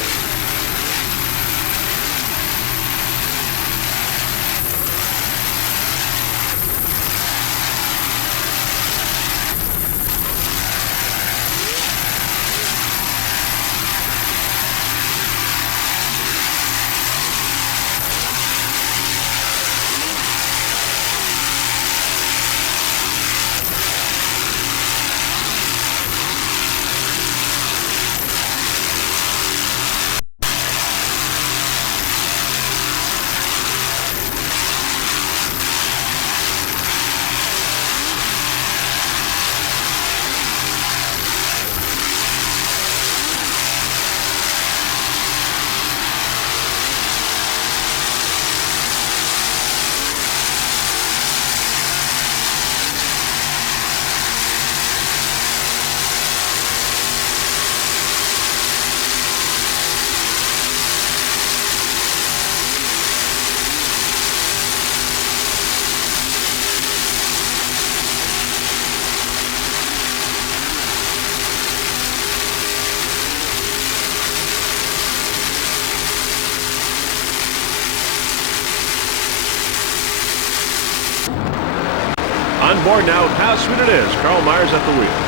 on board now. How sweet it is. Carl Myers at the wheel.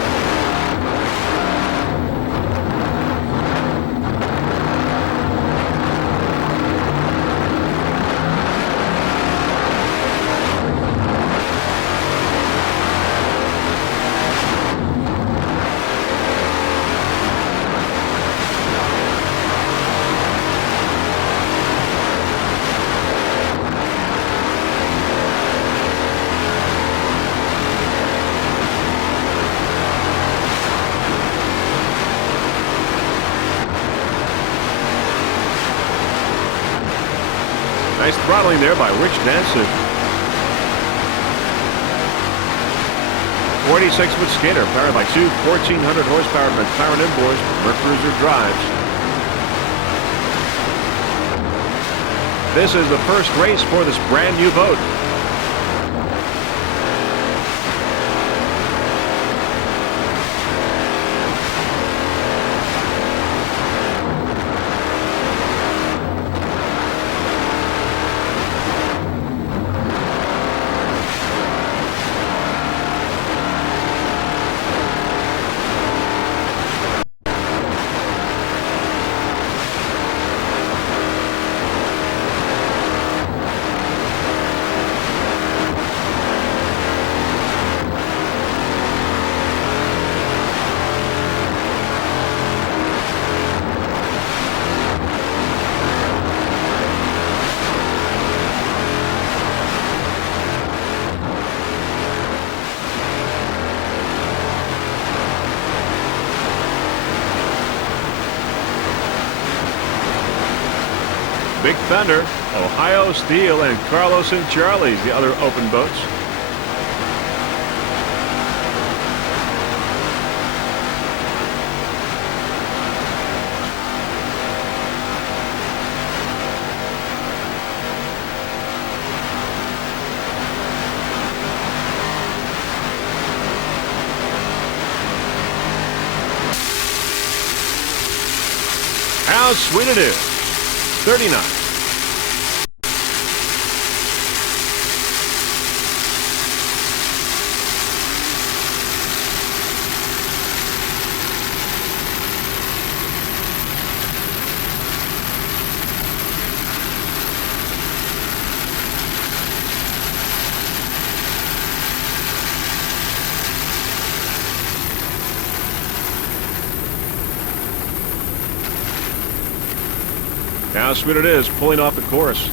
Nice throttling there by Rich Danson. 46-foot skater powered by two 1,400 horsepower McLaren inboards Mercruiser drives. This is the first race for this brand new boat. Big Thunder, Ohio Steel, and Carlos and Charlie's the other open boats. How sweet it is. 39. How sweet it is pulling off the course.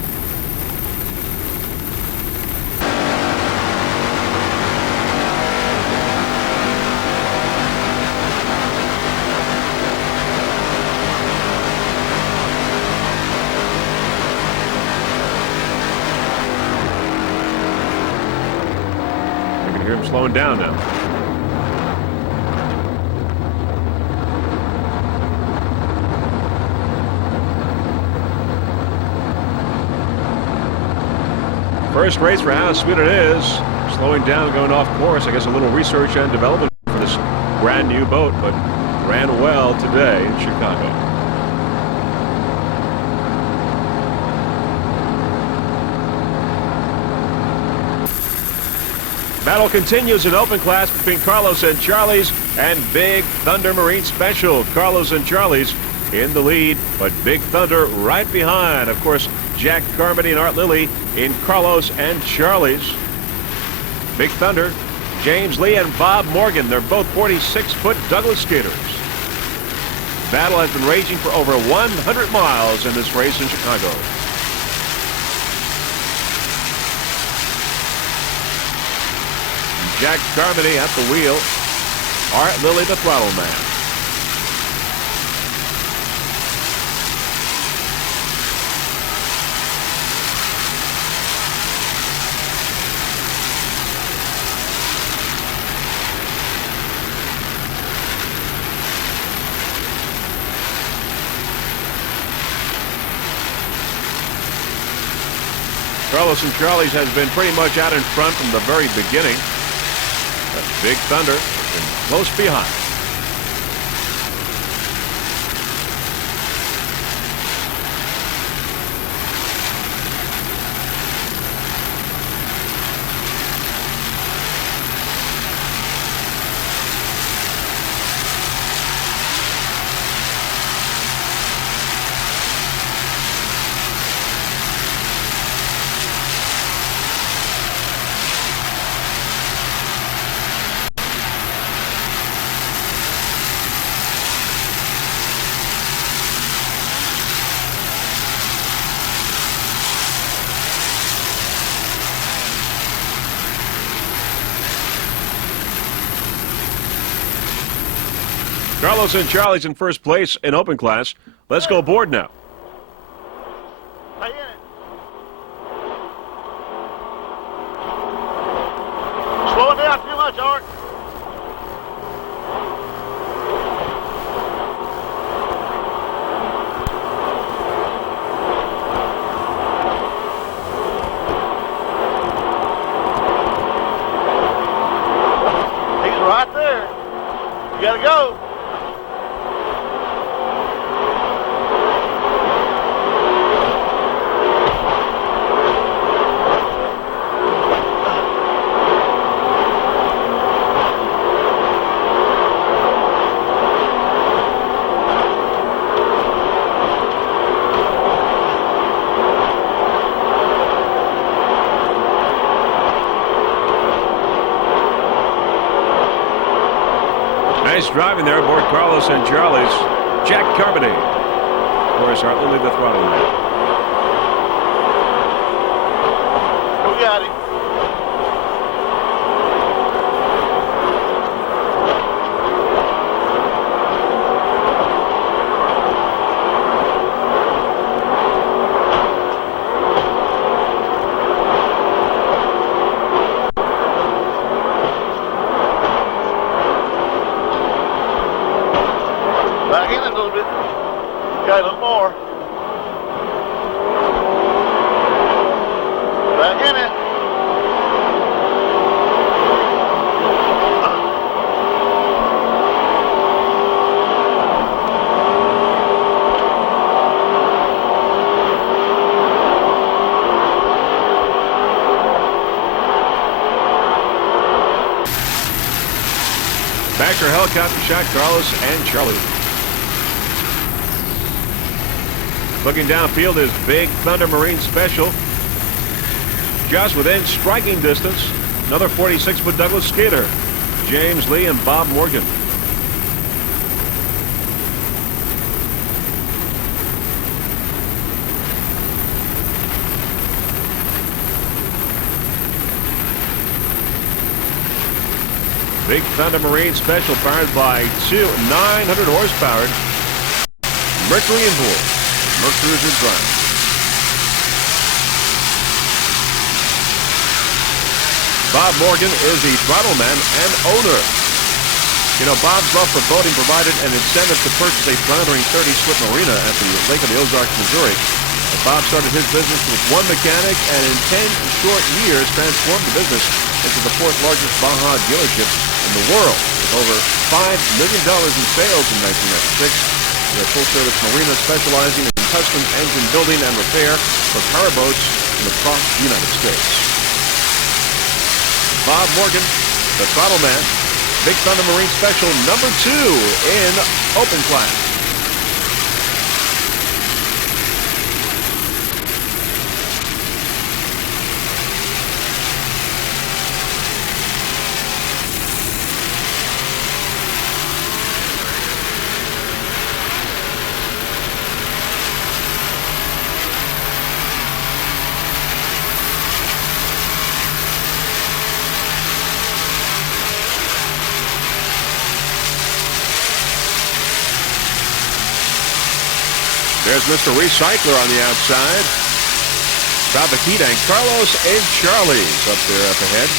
I can hear him slowing down now. First race for How Sweet It Is. Slowing down, going off course. I guess a little research and development for this brand new boat, but ran well today in Chicago. Battle continues in open class between Carlos and Charlie's and Big Thunder Marine Special. Carlos and Charlie's in the lead, but Big Thunder right behind. Of course, Jack Carmody and Art Lilly in Carlos and Charlie's. Big Thunder, James Lee and Bob Morgan. They're both 46-foot Douglas skaters. Battle has been raging for over 100 miles in this race in Chicago. Jack Carmody at the wheel. Art Lilly the throttle man. Carlos and Charlie's has been pretty much out in front from the very beginning. But Big Thunder has been close behind. Carlos and Charlie's in first place in open class. Let's go aboard now. Stay in it. Slow it down too much, Art. He's right there. You gotta go. Nice driving there aboard Carlos and Charlie's. Jack Carmody. Of course, Hartley leave the throttle now. We got him. Back in it a little bit. Got a little more. Back in it. Backer helicopter shot Carlos and Charlie. Looking downfield is Big Thunder Marine Special. Just within striking distance, another 46-foot Douglas skater, James Lee and Bob Morgan. Big Thunder Marine Special powered by two 900 horsepower Mercury inboard. Mercury's in front. Bob Morgan is the throttle man and owner. You know, Bob's love for boating provided an incentive to purchase a 330-foot marina at the Lake of the Ozarks, Missouri. And Bob started his business with one mechanic and in 10 short years transformed the business into the fourth largest Baja dealership in the world, with over $5 million in sales in 1996. They're a full-service marina specializing in custom engine building and repair for powerboats across the United States. Bob Morgan, the throttle man, Big Thunder Marine Special number 2 in open class. There's Mr. Recycler on the outside. Trapakita and Carlos and Charlie's up there up ahead.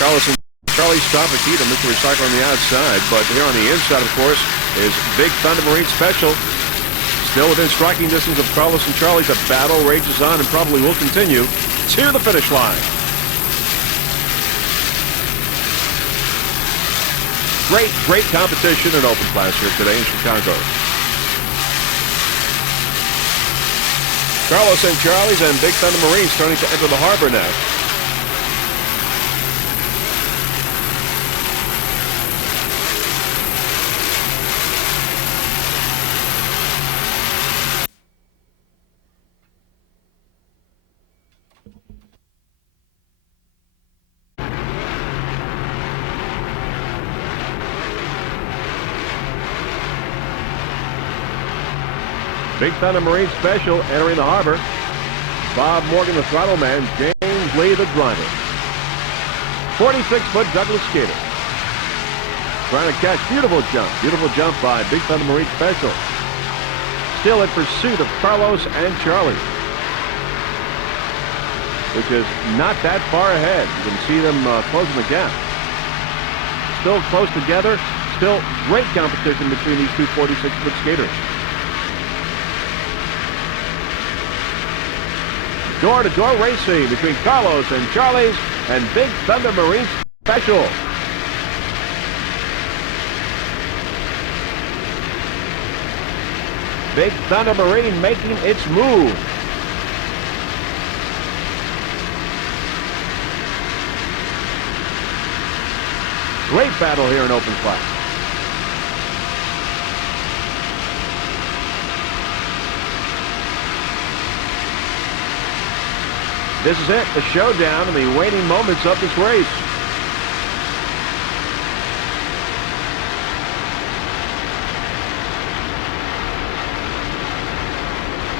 Carlos and Charlie's Trapakita, Mr. Recycler on the outside. But here on the inside, of course, is Big Thunder Marine Special. Still within striking distance of Carlos and Charlie. The battle rages on and probably will continue to the finish line. Great competition in open class here today in Chicago. Carlos and Charlie's and Big Thunder Marine starting to enter the harbor now. Big Thunder Marine Special entering the harbor. Bob Morgan, the throttle man. James Lee, the driver. 46-foot Douglas skater. trying to catch. Beautiful jump by Big Thunder Marine Special. Still in pursuit of Carlos and Charlie, which is not that far ahead. You can see them closing the gap. Still close together. Still great competition between these two 46-foot skaters. Door-to-door racing between Carlos and Charlie's and Big Thunder Marine Special. Big Thunder Marine making its move. Great battle here in open class. This is it, the showdown in the waning moments of this race.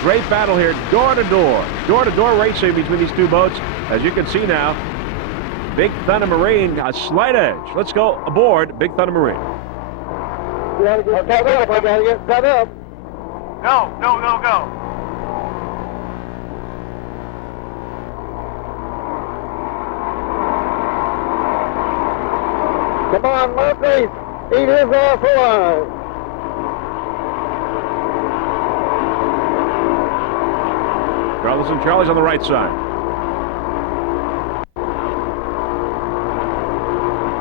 Great battle here, door-to-door racing between these two boats. As you can see now, Big Thunder Marine, a slight edge. Let's go aboard Big Thunder Marine. You gotta get set up. I gotta get set up. Go. Come on, Murphy. Eat his ass alive. Carlos and Charlie's on the right side.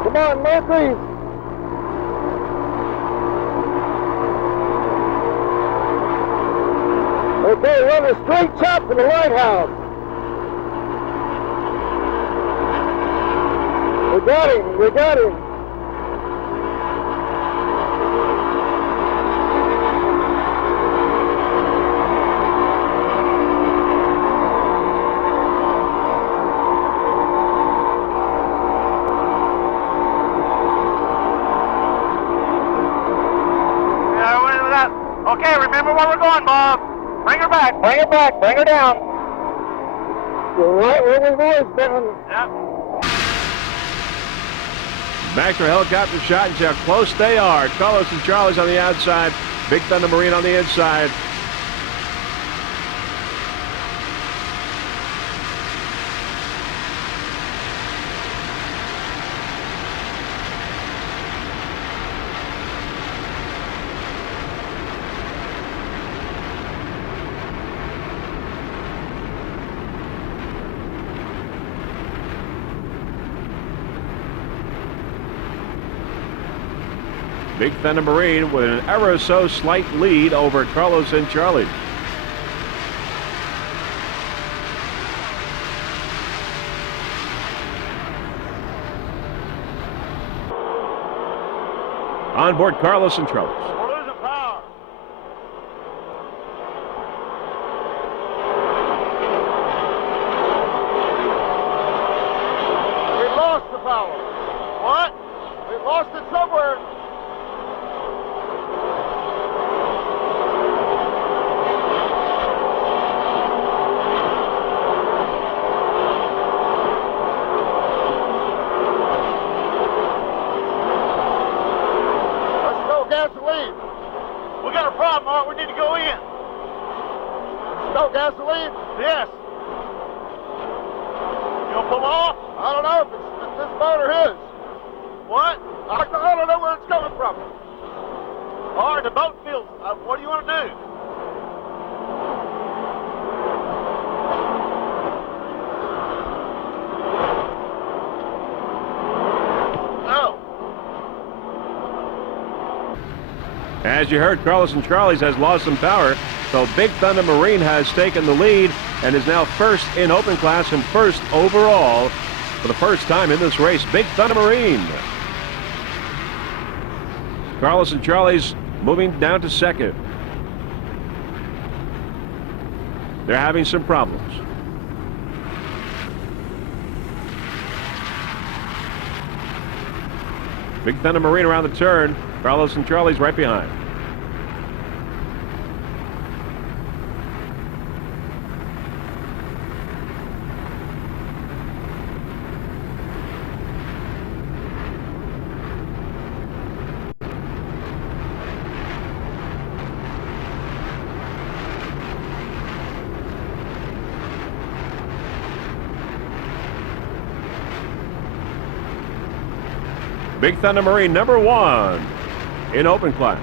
Come on, Murphy. Okay, run a straight shot for the lighthouse. We got him. Okay, remember where we're going, Bob. Bring her back. Bring her down. You're right where we've always been. Yep. Back to a helicopter shot and see how close they are. Carlos and Charlie's on the outside. Big Thunder Marine on the inside. Big Thunder Marine with an ever so slight lead over Carlos and Charlie. On board Carlos and Charlie. We're losing power. We lost the power. What? We lost it somewhere. Gasoline. We got a problem, Art. We need to go in. No gasoline? Yes. You gonna pull off? I don't know if it's this boat or his. What? I don't know where it's coming from. All right, the boat feels. What do you want to do? As you heard, Carlos and Charlie's has lost some power, so Big Thunder Marine has taken the lead and is now first in open class and first overall for the first time in this race. Big Thunder Marine. Carlos and Charlie's moving down to second. They're having some problems. Big Thunder Marine around the turn. Carlos and Charlie's right behind. Big Thunder Marine number 1 in open class.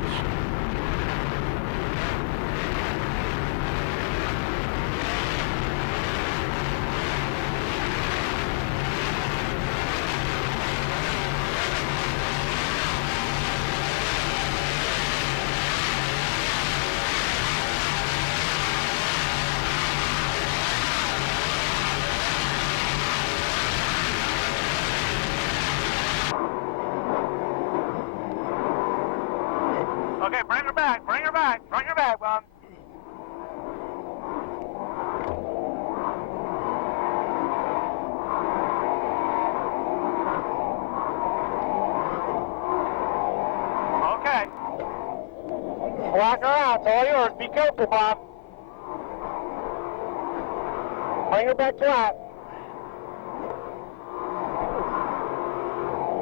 Okay, bring her back, bring her back, Ron. Okay. Lock her out, it's all yours. Be careful, Bob. Bring her back flat.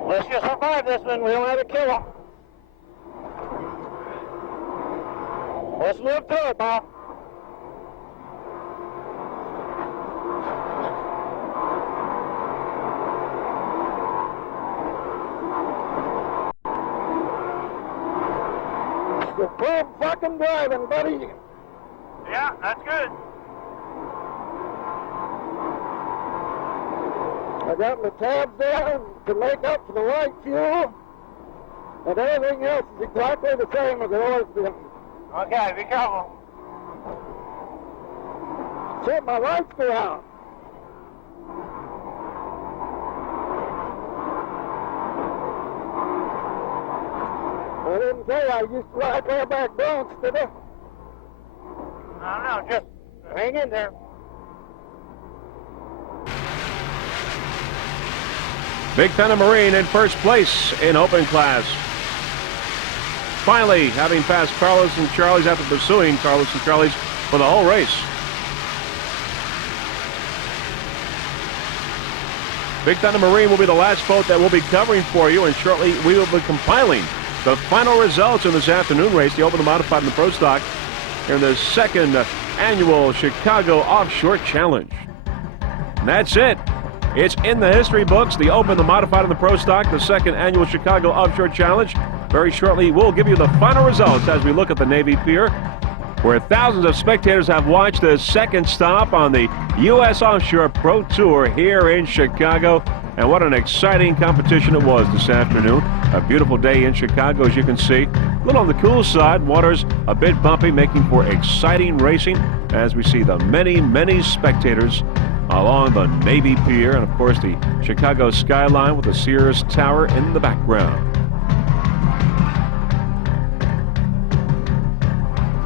Let's just survive this one, we don't have to kill her. Let's live through it, Bob. Superb fucking driving, buddy. Yeah, that's good. I got my tabs down to make up for the light fuel, and everything else is exactly the same as it always been. Okay, be careful. Shit, my lights go out. I didn't say I used to ride bareback bronze, did I? I don't know, just hang in there. Big Thunder Marine in first place in open class. Finally, having passed Carlos and Charlie's after pursuing Carlos and Charlie's for the whole race. Big Thunder Marine will be the last boat that we'll be covering for you, and shortly we will be compiling the final results in this afternoon race, the Open, the Modified, and the Pro Stock, in the second annual Chicago Offshore Challenge. And that's it. It's in the history books, the Open, the Modified, and the Pro Stock, the second annual Chicago Offshore Challenge. Very shortly, we'll give you the final results as we look at the Navy Pier, where thousands of spectators have watched the second stop on the U.S. Offshore Pro Tour here in Chicago. And what an exciting competition it was this afternoon. A beautiful day in Chicago, as you can see. A little on the cool side, water's a bit bumpy, making for exciting racing as we see the many, many spectators along the Navy Pier, and of course the Chicago skyline with the Sears Tower in the background.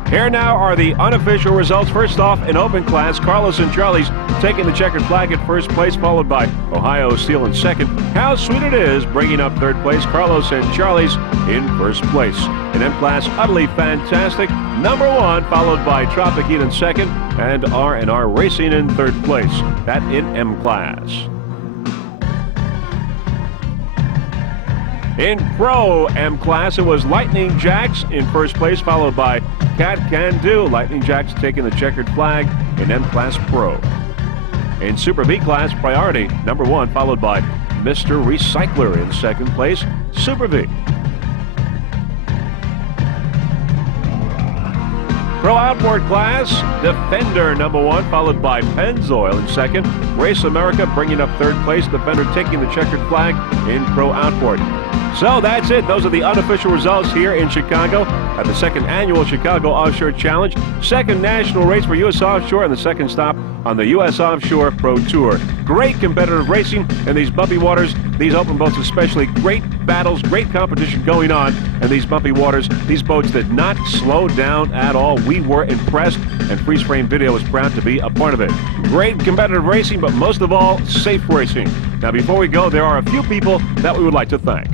Here now are the unofficial results. First off, in open class, Carlos and Charlie's taking the checkered flag at first place, followed by Ohio Steel in second. How sweet it is bringing up third place. Carlos and Charlie's in first place. In M class, utterly fantastic. Number 1, followed by Tropic Heat in second, and R&R Racing in third place. That in M class. In Pro M class, it was Lightning Jacks in first place, followed by Cat Can Do. Lightning Jacks taking the checkered flag in M class Pro. In Super B class, Priority, number 1, followed by Mr. Recycler in second place, Super B. Pro Outboard class, Defender, number 1, followed by Pennzoil in second. Race America bringing up third place, Defender taking the checkered flag in Pro Outboard. So that's it. Those are the unofficial results here in Chicago at the second annual Chicago Offshore Challenge. Second national race for U.S. Offshore and the second stop on the U.S. Offshore Pro Tour. Great competitive racing in these bumpy waters, these open boats especially. Great battles, great competition going on in these bumpy waters. These boats did not slow down at all. We were impressed, and Freeze Frame Video is proud to be a part of it. Great competitive racing, but most of all, safe racing. Now, before we go, there are a few people that we would like to thank.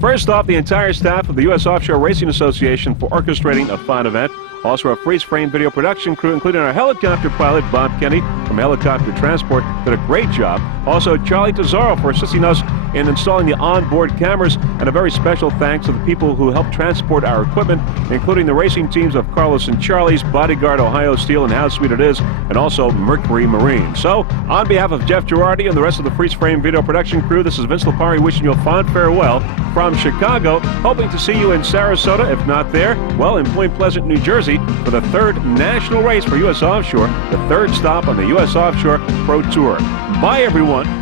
First off, the entire staff of the U.S. Offshore Racing Association for orchestrating a fun event. Also our freeze frame video production crew, including our helicopter pilot, Bob Kenny, from Helicopter Transport, did a great job. Also Charlie Tesoro for assisting us in installing the onboard cameras, and a very special thanks to the people who helped transport our equipment, including the racing teams of Carlos and Charlie's, Bodyguard Ohio Steel, and How Sweet It Is, and also Mercury Marine. So, on behalf of Jeff Girardi and the rest of the freeze frame video production crew, this is Vince Lipari wishing you a fond farewell from Chicago, hoping to see you in Sarasota, if not there, well, in Point Pleasant, New Jersey, for the 3rd national race for U.S. Offshore, the 3rd stop on the U.S. Offshore Pro Tour. Bye, everyone.